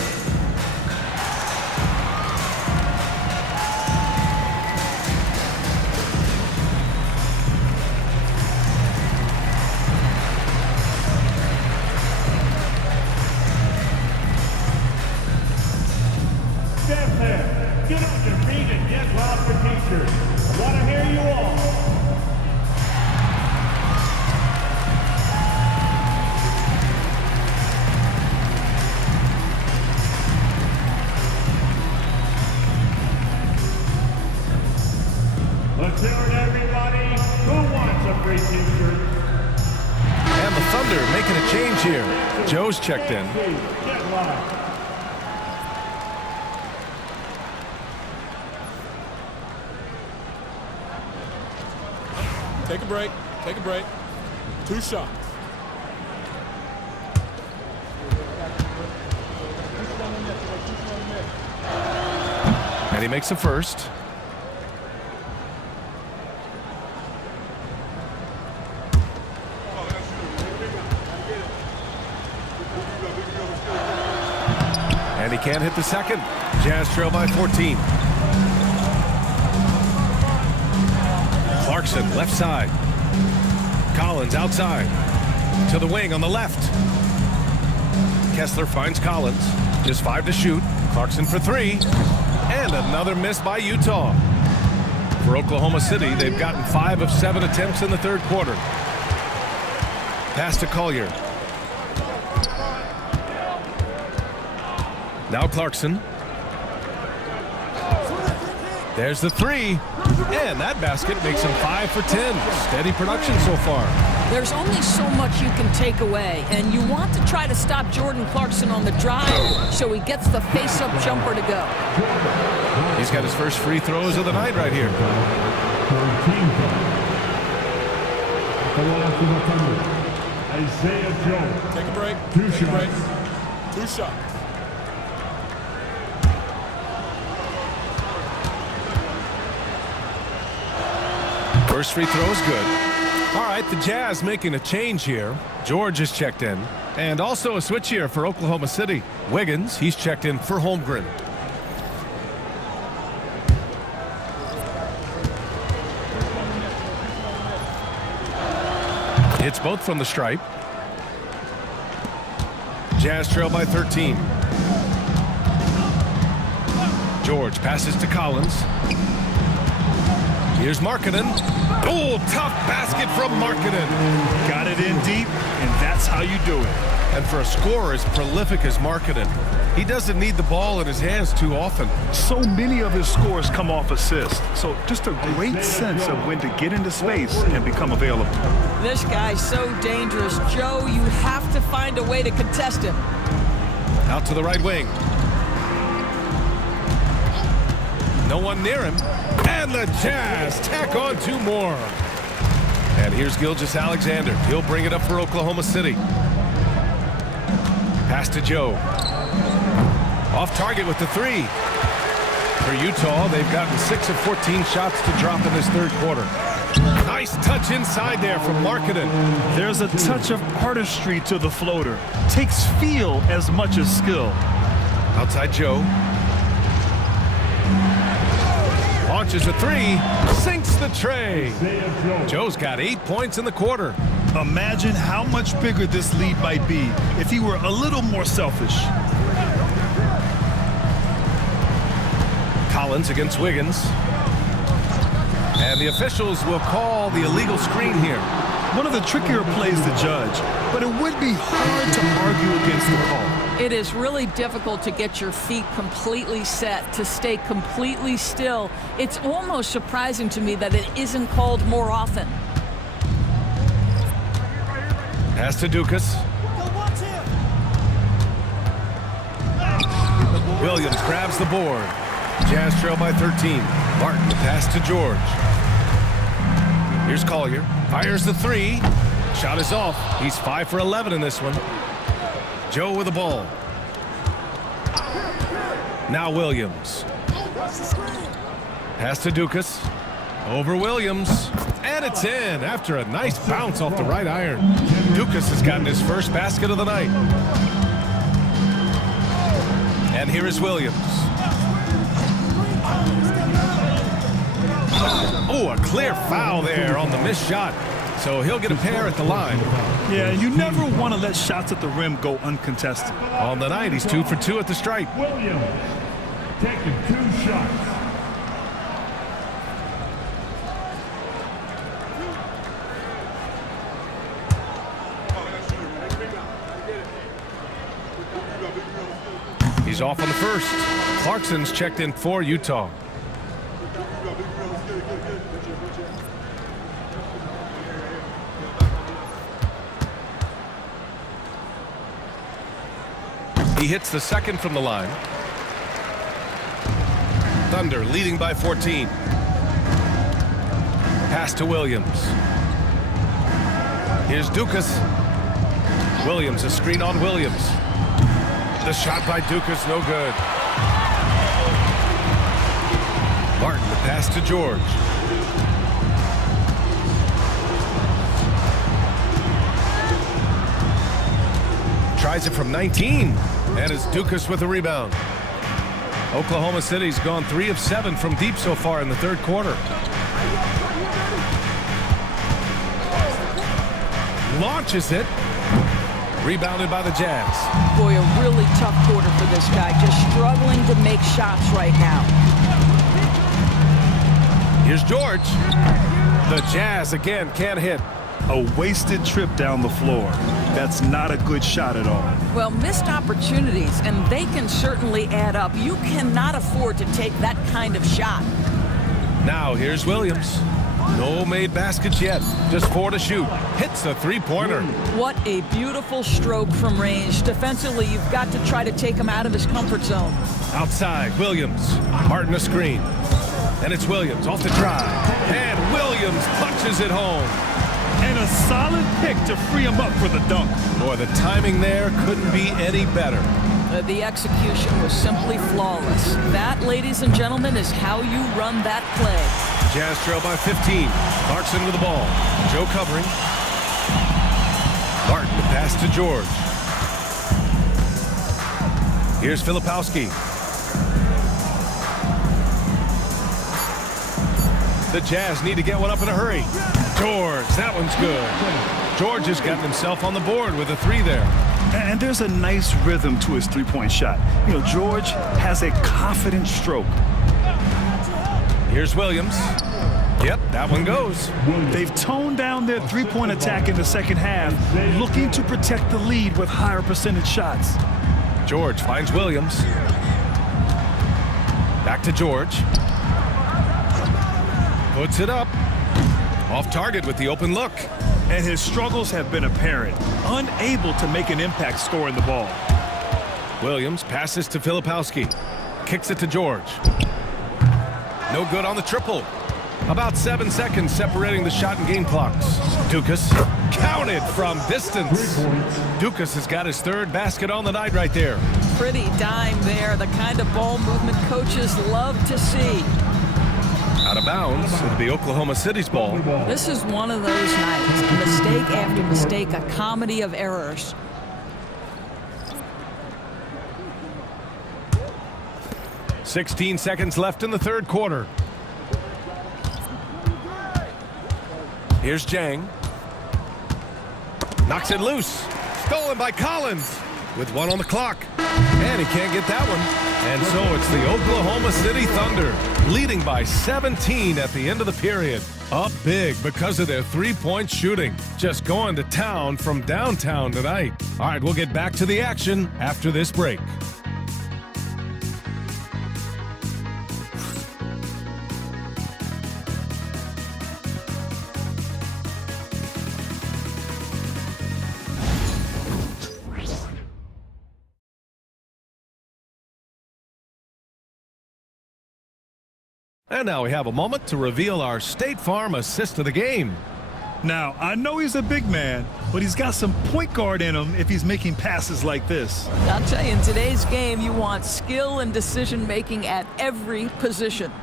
Stand there. Get on your feet and get loud for T-shirts. I want to hear you all. Let's hear it, everybody. Who wants a free T-shirt? And the Thunder making a change here. Joe's checked in. Get loud. Take a break. Take a break. 2 shots. And he makes the first. And he can't hit the second. Jazz trail by 14. Clarkson left side. Collins outside. To the wing on the left. Kessler finds Collins. Just 5 to shoot. Clarkson for 3. And another miss by Utah. For Oklahoma City, they've gotten 5 of 7 attempts in the third quarter. Pass to Collier. Now Clarkson. There's the 3. And that basket makes him 5 for 10. Steady production so far. There's only so much you can take away, and you want to try to stop Jordan Clarkson on the drive so he gets the face-up jumper to go. He's got his first free throws of the night right here. Isaiah Joe. Take a break. 2 Take a break. shots. 2 shots. First free throw is good. All right, the Jazz making a change here. George is checked in. And also a switch here for Oklahoma City. Wiggins, he's checked in for Holmgren. Hits both from the stripe. Jazz trail by 13. George passes to Collins. Here's Markkanen. Oh, tough basket from Markkanen. Got it in deep, and that's how you do it. And for a scorer as prolific as Markkanen, he doesn't need the ball in his hands too often. So many of his scores come off assists. So just a great sense of when to get into space and become available. This guy's so dangerous. Joe, you have to find a way to contest him. Out to the right wing. No one near him. And the Jazz tack on 2 more. And here's Gilgeous-Alexander. He'll bring it up for Oklahoma City. Pass to Joe. Off target with the 3. For Utah, they've gotten 6 of 14 shots to drop in this third quarter. Nice touch inside there from Markkanen. There's a touch of artistry to the floater. Takes feel as much as skill. Outside Joe. Launches a three, sinks the tray. Joe's got 8 points in the quarter. Imagine how much bigger this lead might be if he were a little more selfish. Collins against Wiggins. And the officials will call the illegal screen here. One of the trickier plays to judge, but it would be hard to argue against the call. It is really difficult to get your feet completely set, to stay completely still. It's almost surprising to me that it isn't called more often. Pass to Dukas. Williams grabs the board. Jazz trail by 13. Martin, the pass to George. Here's Collier. Fires the three. Shot is off. He's 5 for 11 in this one. Joe with the ball. Now Williams. Pass to Dukas. Over Williams. And it's in after a nice bounce off the right iron. Dukas has gotten his first basket of the night. And here is Williams. Oh, a clear foul there on the missed shot. So he'll get a pair at the line. Yeah, you never want to let shots at the rim go uncontested. On the night, he's 2 for 2 at the stripe. Williams taking 2 shots. He's off on the first. Clarkson's checked in for Utah. He hits the second from the line. Thunder leading by 14. Pass to Williams. Here's Dukas. Williams, a screen on Williams. The shot by Dukas, no good. Martin, the pass to George. Tries it from 19. And it's Dukas with a rebound. Oklahoma City's gone 3 of 7 from deep so far in the third quarter. Launches it. Rebounded by the Jazz. Boy, a really tough quarter for this guy. Just struggling to make shots right now. Here's George. The Jazz again can't hit. A wasted trip down the floor. That's not a good shot at all. Well, missed opportunities, and they can certainly add up. You cannot afford to take that kind of shot. Now here's Williams. No made baskets yet. Just 4 to shoot. Hits the three-pointer. What a beautiful stroke from range. Defensively, you've got to try to take him out of his comfort zone. Outside, Williams. Martin a screen. And it's Williams off the drive. And Williams punches it home. And a solid pick to free him up for the dunk. Boy, the timing there couldn't be any better. The execution was simply flawless. That, ladies and gentlemen, is how you run that play. Jazz trail by 15. Clarkson with the ball. Joe covering. Martin, the pass to George. Here's Filipowski. The Jazz need to get one up in a hurry. George, that one's good. George has gotten himself on the board with a 3 there. And there's a nice rhythm to his three-point shot. You know, George has a confident stroke. Here's Williams. Yep, that one goes. They've toned down their three-point attack in the second half, looking to protect the lead with higher percentage shots. George finds Williams. Back to George. Puts it up. Off target with the open look. And his struggles have been apparent, unable to make an impact scoring the ball. Williams passes to Filipowski. Kicks it to George. No good on the triple. About 7 seconds separating the shot and game clocks. Dukas counted from distance. Dukas has got his 3rd basket on the night right there. pretty dime there, the kind of ball movement coaches love to see. Out of bounds. It'll be Oklahoma City's ball. This is one of those nights. Mistake after mistake, a comedy of errors. "16 seconds left in the third quarter. Here's Jang. Knocks it loose. Stolen by Collins with 1 on the clock. And he can't get that one. And so it's the Oklahoma City Thunder leading by 17 at the end of the period. Up big because of their three-point shooting. Just going to town from downtown tonight. All right, we'll get back to the action after this break. And now we have a moment to reveal our State Farm assist of the game. Now, I know he's a big man, but he's got some point guard in him if he's making passes like this. I'll tell you, in today's game, you want skill and decision-making at every position.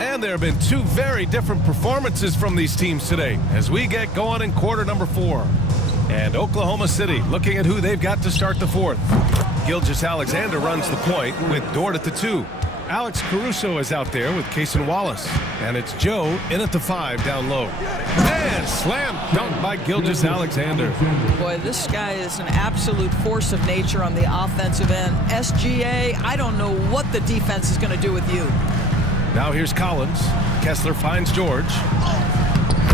And there have been two very different performances from these teams today as we get going in quarter number 4. And Oklahoma City looking at who they've got to start the fourth. Gilgeous-Alexander runs the point with Dort at the 2. Alex Caruso is out there with Cason Wallace. And it's Joe in at the 5 down low. And slam dunk by Gilgeous-Alexander. Boy, this guy is an absolute force of nature on the offensive end. SGA, I don't know what the defense is going to do with you. Now here's Collins. Kessler finds George.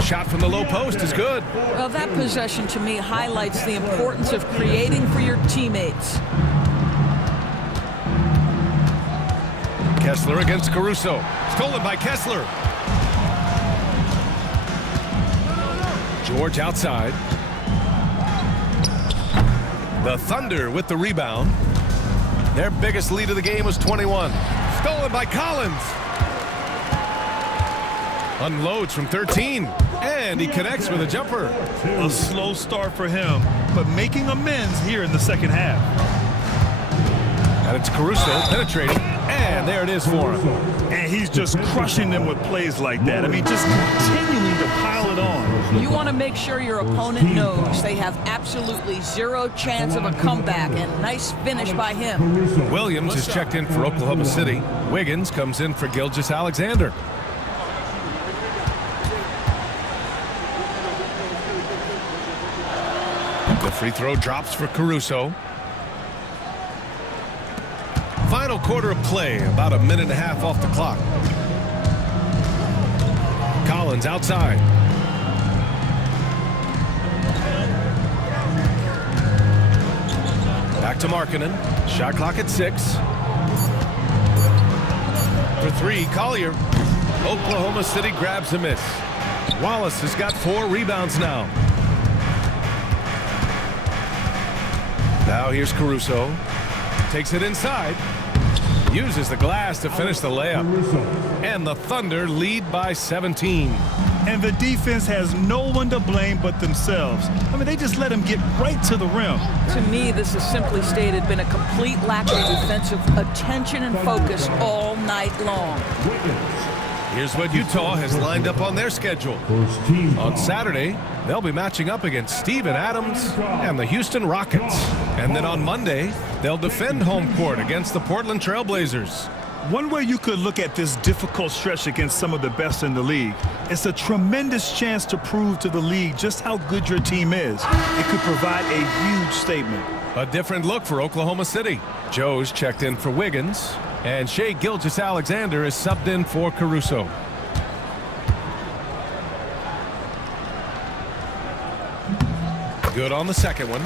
Shot from the low post is good. Well, that possession to me highlights the importance of creating for your teammates. Kessler against Caruso. Stolen by Kessler. George outside. The Thunder with the rebound. Their biggest lead of the game was 21. Stolen by Collins. Unloads from 13. And he connects with a jumper. A slow start for him, but making amends here in the second half. And it's Caruso penetrating. And there it is for him. And he's just crushing them with plays like that. I mean, just continuing to pile it on. You want to make sure your opponent knows they have absolutely zero chance of a comeback, and nice finish by him. Williams is checked in for Oklahoma City. Wiggins comes in for Gilgeous-Alexander. The free throw drops for Caruso. Final quarter of play, about a minute and a half off the clock. Collins outside. Back to Markkanen. Shot clock at 6. For 3, Collier. Oklahoma City grabs a miss. Wallace has got 4 rebounds now. Now here's Caruso. Takes it inside. Uses the glass to finish the layup. And the Thunder lead by 17. And the defense has no one to blame but themselves. I mean, they just let him get right to the rim. To me, this has simply stated been a complete lack of defensive attention and focus all night long. Here's what Utah has lined up on their schedule. On Saturday, they'll be matching up against Steven Adams and the Houston Rockets. And then on Monday, they'll defend home court against the Portland Trail Blazers. One way you could look at this difficult stretch against some of the best in the league, it's a tremendous chance to prove to the league just how good your team is. It could provide a huge statement. A different look for Oklahoma City. Joe's checked in for Wiggins. And Shai Gilgeous-Alexander is subbed in for Caruso. Good on the second one.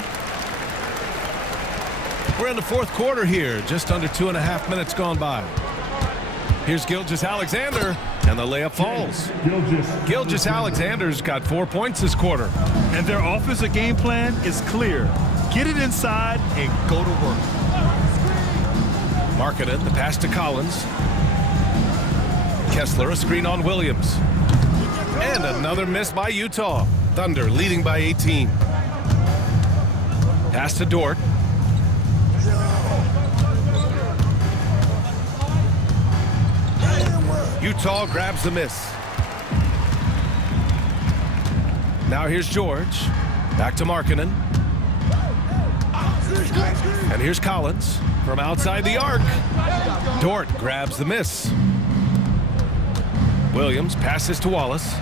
We're in the fourth quarter here, just under 2.5 minutes gone by. Here's Gilgeous-Alexander, and the layup falls. Gilgeous-Alexander's got 4 points this quarter. And their offensive game plan is clear. Get it inside and go to work. Markkanen, the pass to Collins. Kessler, a screen on Williams. And another miss by Utah. Thunder leading by 18. Pass to Dort. Utah grabs the miss. Now here's George. Back to Markkanen. And here's Collins from outside the arc. Dort grabs the miss. Williams passes to Wallace.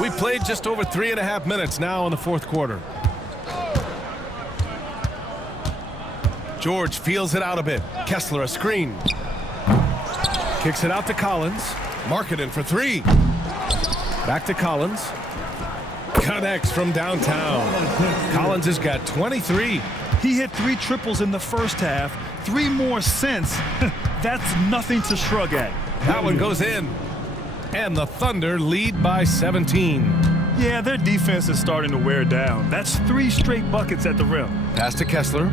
We played just over 3.5 minutes now in the fourth quarter. George feels it out a bit. Kessler a screen. Kicks it out to Collins. Markkanen for three. Back to Collins. Connects from downtown. Collins has got 23. He hit 3 triples in the first half, 3 more since. That's nothing to shrug at. That one goes in. And the Thunder lead by 17. Yeah, their defense is starting to wear down. That's 3 straight buckets at the rim. Pass to Kessler.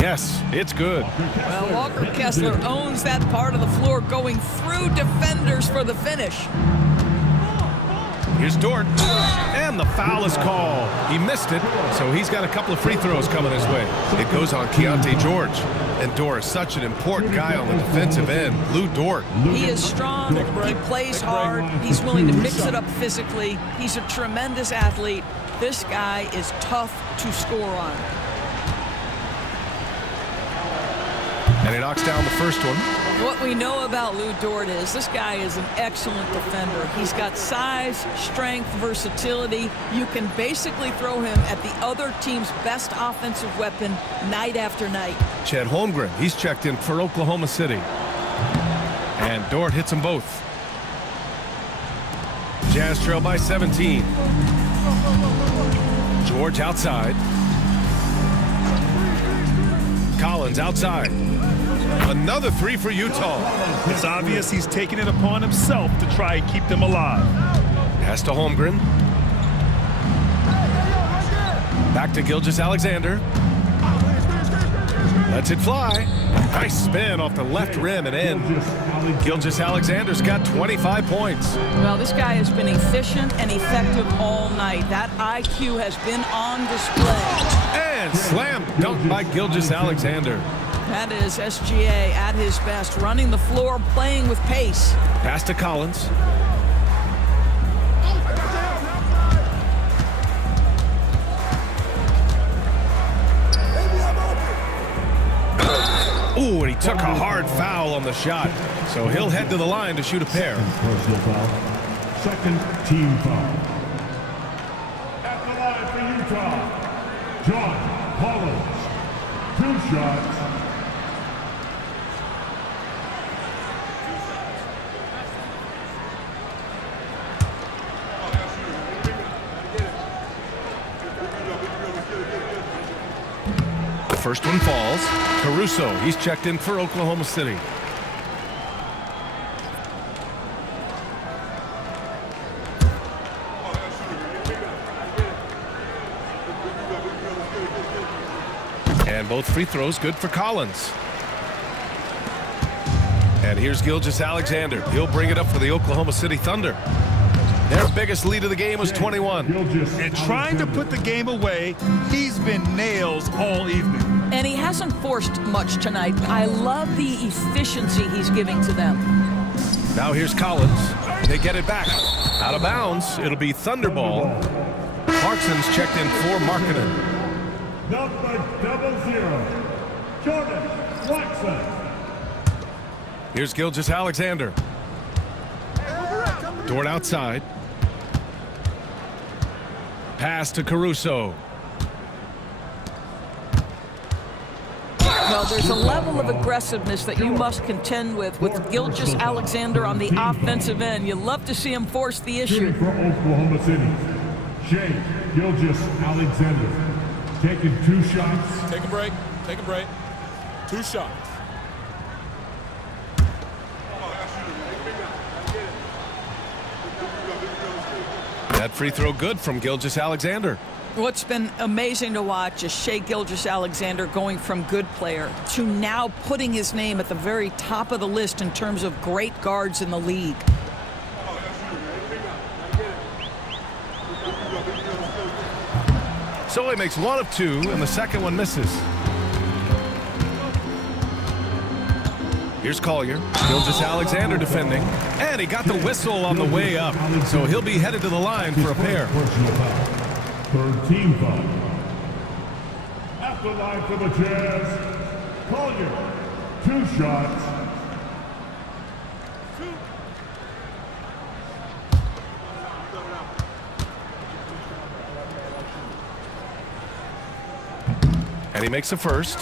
Yes, it's good. Well, Walker Kessler owns that part of the floor, going through defenders for the finish. Here's Dort, and the foul is called. He missed it, so he's got a couple of free throws coming his way. It goes on Keontae George. And Dort is such an important guy on the defensive end. Lou Dort. He is strong, he plays hard, he's willing to mix it up physically. He's a tremendous athlete. This guy is tough to score on. And he knocks down the first one. What we know about Lou Dort is this guy is an excellent defender. He's got size, strength, versatility. You can basically throw him at the other team's best offensive weapon night after night. Chet Holmgren, he's checked in for Oklahoma City. And Dort hits them both. Jazz trail by 17. George outside. Collins outside. Another 3 for Utah. It's obvious he's taking it upon himself to try and keep them alive. Pass to Holmgren. Back to Gilgeous-Alexander. Lets it fly. Nice spin off the left rim and in. Gilgeous-Alexander's got 25 points. Well, this guy has been efficient and effective all night. That IQ has been on display. And slam dunk by Gilgeous-Alexander. That is SGA at his best, running the floor, playing with pace. Pass to Collins. Ooh, and he took a hard foul on the shot. So he'll head to the line to shoot a pair. Personal foul. Second team foul. At the line for Utah, John Collins. 2 shots. First one falls. Caruso, he's checked in for Oklahoma City. And both free throws good for Collins. And here's Gilgeous-Alexander. He'll bring it up for the Oklahoma City Thunder. Their biggest lead of the game was 21. And trying to put the game away, he's been nails all evening. And he hasn't forced much tonight. I love the efficiency he's giving to them. Now here's Collins. They get it back. Out of bounds. It'll be Thunder ball. Clarkson's checked in for Markkanen. Number 00, Jordan Clarkson. Here's Gilgeous-Alexander. Dort outside. Pass to Caruso. Well, there's a level of aggressiveness that you must contend with Gilgeous-Alexander on the offensive end. You love to see him force the issue. For Oklahoma City, Shea Gilgeous-Alexander, taking 2 shots. Take a break. Take a break. 2 shots. That free throw good from Gilgeous-Alexander. What's been amazing to watch is Shai Gilgeous-Alexander going from good player to now putting his name at the very top of the list in terms of great guards in the league. So he makes one of two, and the second one misses. Here's Collier. Gilgeous-Alexander defending. And he got the whistle on the way up. So he'll be headed to the line for a pair. Personal foul. Third team foul. At the line for the Jazz, Collier. 2 shots. And he makes a first.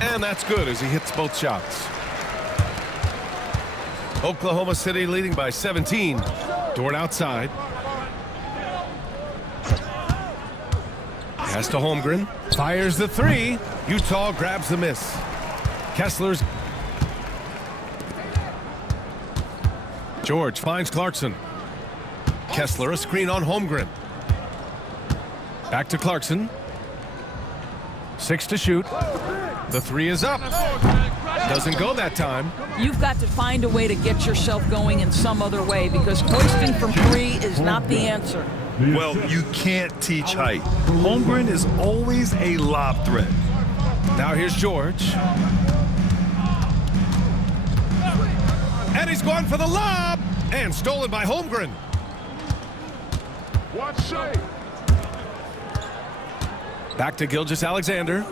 And that's good as he hits both shots. Oklahoma City leading by 17. Dort outside. Pass to Holmgren. Fires the three. Utah grabs the miss. Kessler's. George finds Clarkson. Kessler a screen on Holmgren. Back to Clarkson. 6 to shoot. The three is up. Doesn't go that time. You've got to find a way to get yourself going in some other way because hoisting from 3 is not the answer. Well, you can't teach height. Holmgren is always a lob threat. Now here's George. And he's going for the lob. And stolen by Holmgren. Watch Shai. Back to Gilgeous-Alexander.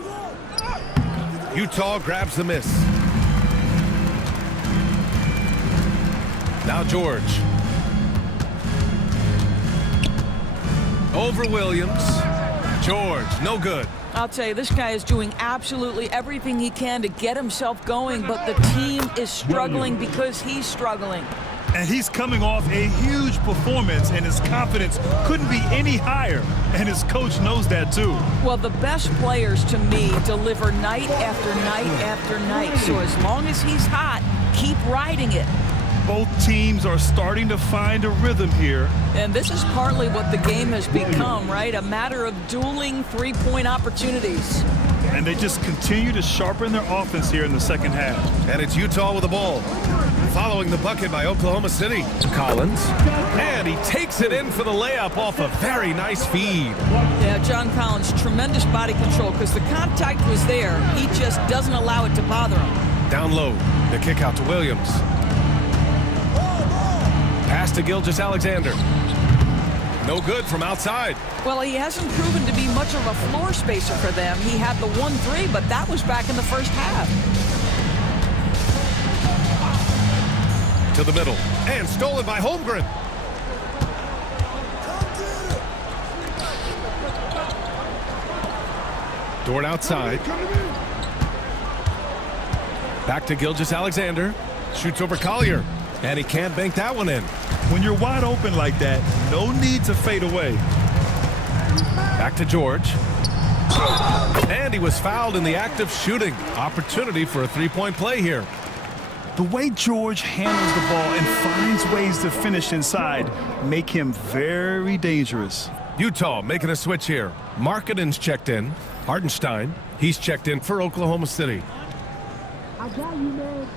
Utah grabs the miss. Now George. Over Williams. George, no good. I'll tell you, this guy is doing absolutely everything he can to get himself going, but the team is struggling because he's struggling. And he's coming off a huge performance, and his confidence couldn't be any higher. And his coach knows that, too. Well, the best players, to me, deliver night after night after night. So as long as he's hot, keep riding it. Both teams are starting to find a rhythm here. And this is partly what the game has become, right? A matter of dueling three-point opportunities. And they just continue to sharpen their offense here in the second half. And it's Utah with the ball. Following the bucket by Oklahoma City. Collins. And he takes it in for the layup off a very nice feed. Yeah, John Collins, tremendous body control because the contact was there. He just doesn't allow it to bother him. Down low. The kick out to Williams. Pass to Gilgeous-Alexander. No good from outside. Well, he hasn't proven to be much of a floor spacer for them. He had the 1-3, but that was back in the first half. To the middle. And stolen by Holmgren. Dort outside. Back to Gilgeous-Alexander. Shoots over Collier. And he can't bank that one in. When you're wide open like that, no need to fade away. Back to George. And he was fouled in the act of shooting. Opportunity for a three-point play here. The way George handles the ball and finds ways to finish inside make him very dangerous. Utah making a switch here. Markkanen's checked in. Hartenstein, he's checked in for Oklahoma City. I got you, man.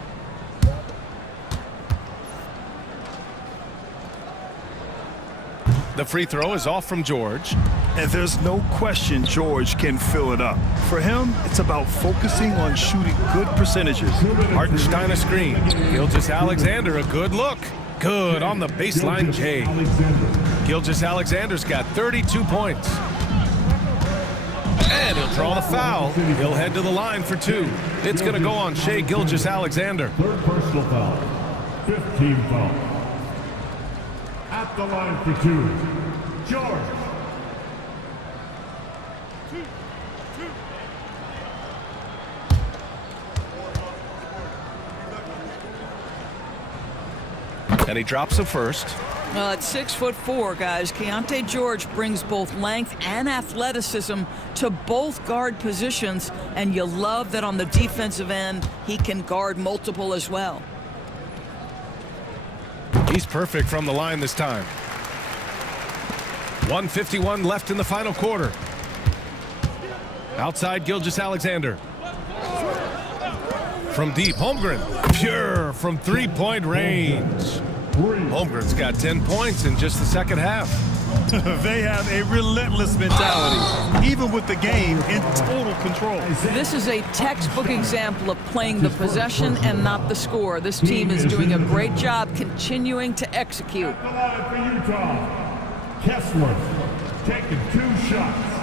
The free throw is off from George. And there's no question George can fill it up. For him, it's about focusing on shooting good percentages. Hartenstein a screen. Gilgeous-Alexander a good look. Good on the baseline J. Gilgeous-Alexander's got 32 points. And he'll draw the foul. He'll head to the line for 2. It's going to go on Shai Gilgeous-Alexander. Third personal foul. 5th team foul. At the line for 2, George. And he drops it first. At 6'4", guys, Keontae George brings both length and athleticism to both guard positions, and you love that on the defensive end, he can guard multiple as well. He's perfect from the line this time. 1:51 left in the final quarter. Outside, Gilgeous-Alexander. From deep, Holmgren. Pure from three-point range. Holmgren's got 10 points in just the second half. They have a relentless mentality, even with the game in total control. This is a textbook example of playing the possession and not the score. This team is doing a great job continuing to execute. At the line for Utah, Kessler taking 2 shots.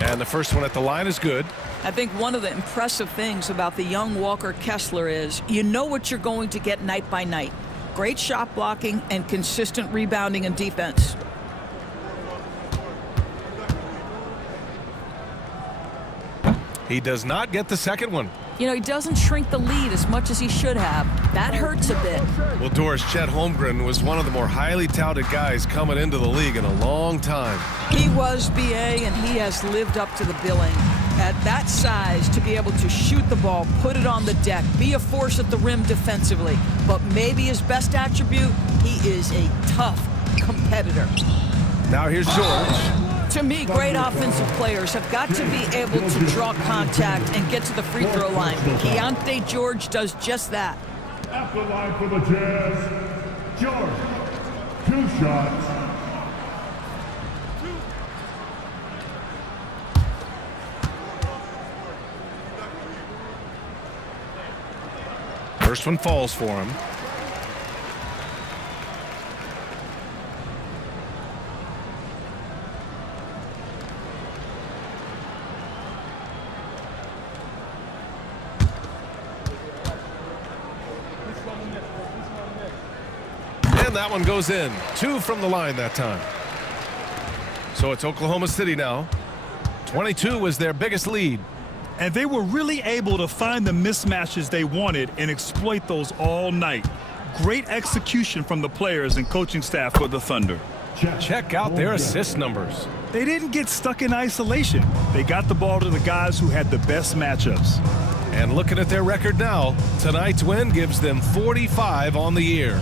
And the first one at the line is good. I think one of the impressive things about the young Walker Kessler is you know what you're going to get night by night. Great shot blocking and consistent rebounding and defense. He does not get the second one. You know, he doesn't shrink the lead as much as he should have. That hurts a bit. Well, Doris, Chet Holmgren was one of the more highly touted guys coming into the league in a long time. He was, BA, and he has lived up to the billing. At that size, to be able to shoot the ball, put it on the deck, be a force at the rim defensively. But maybe his best attribute, he is a tough competitor. Now here's George. To me, great offensive players have got to be able to draw contact and get to the free throw line. Keontae George does just that. At the line for the Jazz, George, 2 shots. First one falls for him. And that one goes in. 2 from the line that time. So it's Oklahoma City now. 22 was their biggest lead. And they were really able to find the mismatches they wanted and exploit those all night. Great execution from the players and coaching staff for the Thunder. Check out their assist numbers. They didn't get stuck in isolation. They got the ball to the guys who had the best matchups. And looking at their record now, tonight's win gives them 45 on the year.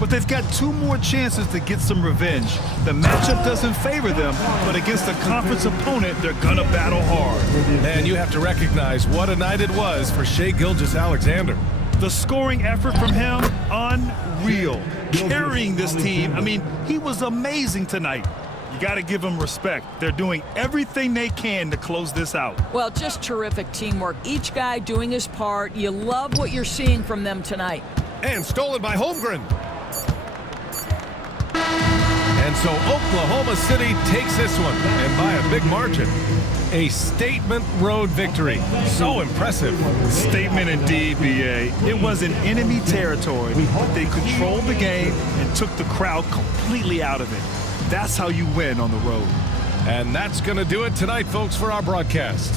But they've got 2 more chances to get some revenge. The matchup doesn't favor them, but against a conference opponent, they're gonna battle hard. And you have to recognize what a night it was for Shai Gilgeous-Alexander. The scoring effort from him, unreal. Carrying this team, I mean, he was amazing tonight. You got to give them respect. They're doing everything they can to close this out. Well, just terrific teamwork. Each guy doing his part. You love what you're seeing from them tonight. And stolen by Holmgren. And so Oklahoma City takes this one, and by a big margin. A statement road victory. So impressive. Statement indeed, BA. It was in enemy territory, but they controlled the game and took the crowd completely out of it. That's how you win on the road. And that's going to do it tonight, folks, for our broadcast.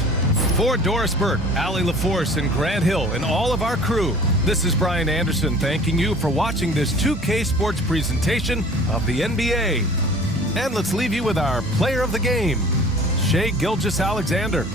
For Doris Burke, Allie LaForce, and Grant Hill, and all of our crew, this is Brian Anderson thanking you for watching this 2K Sports presentation of the NBA. And let's leave you with our player of the game, Shai Gilgeous-Alexander.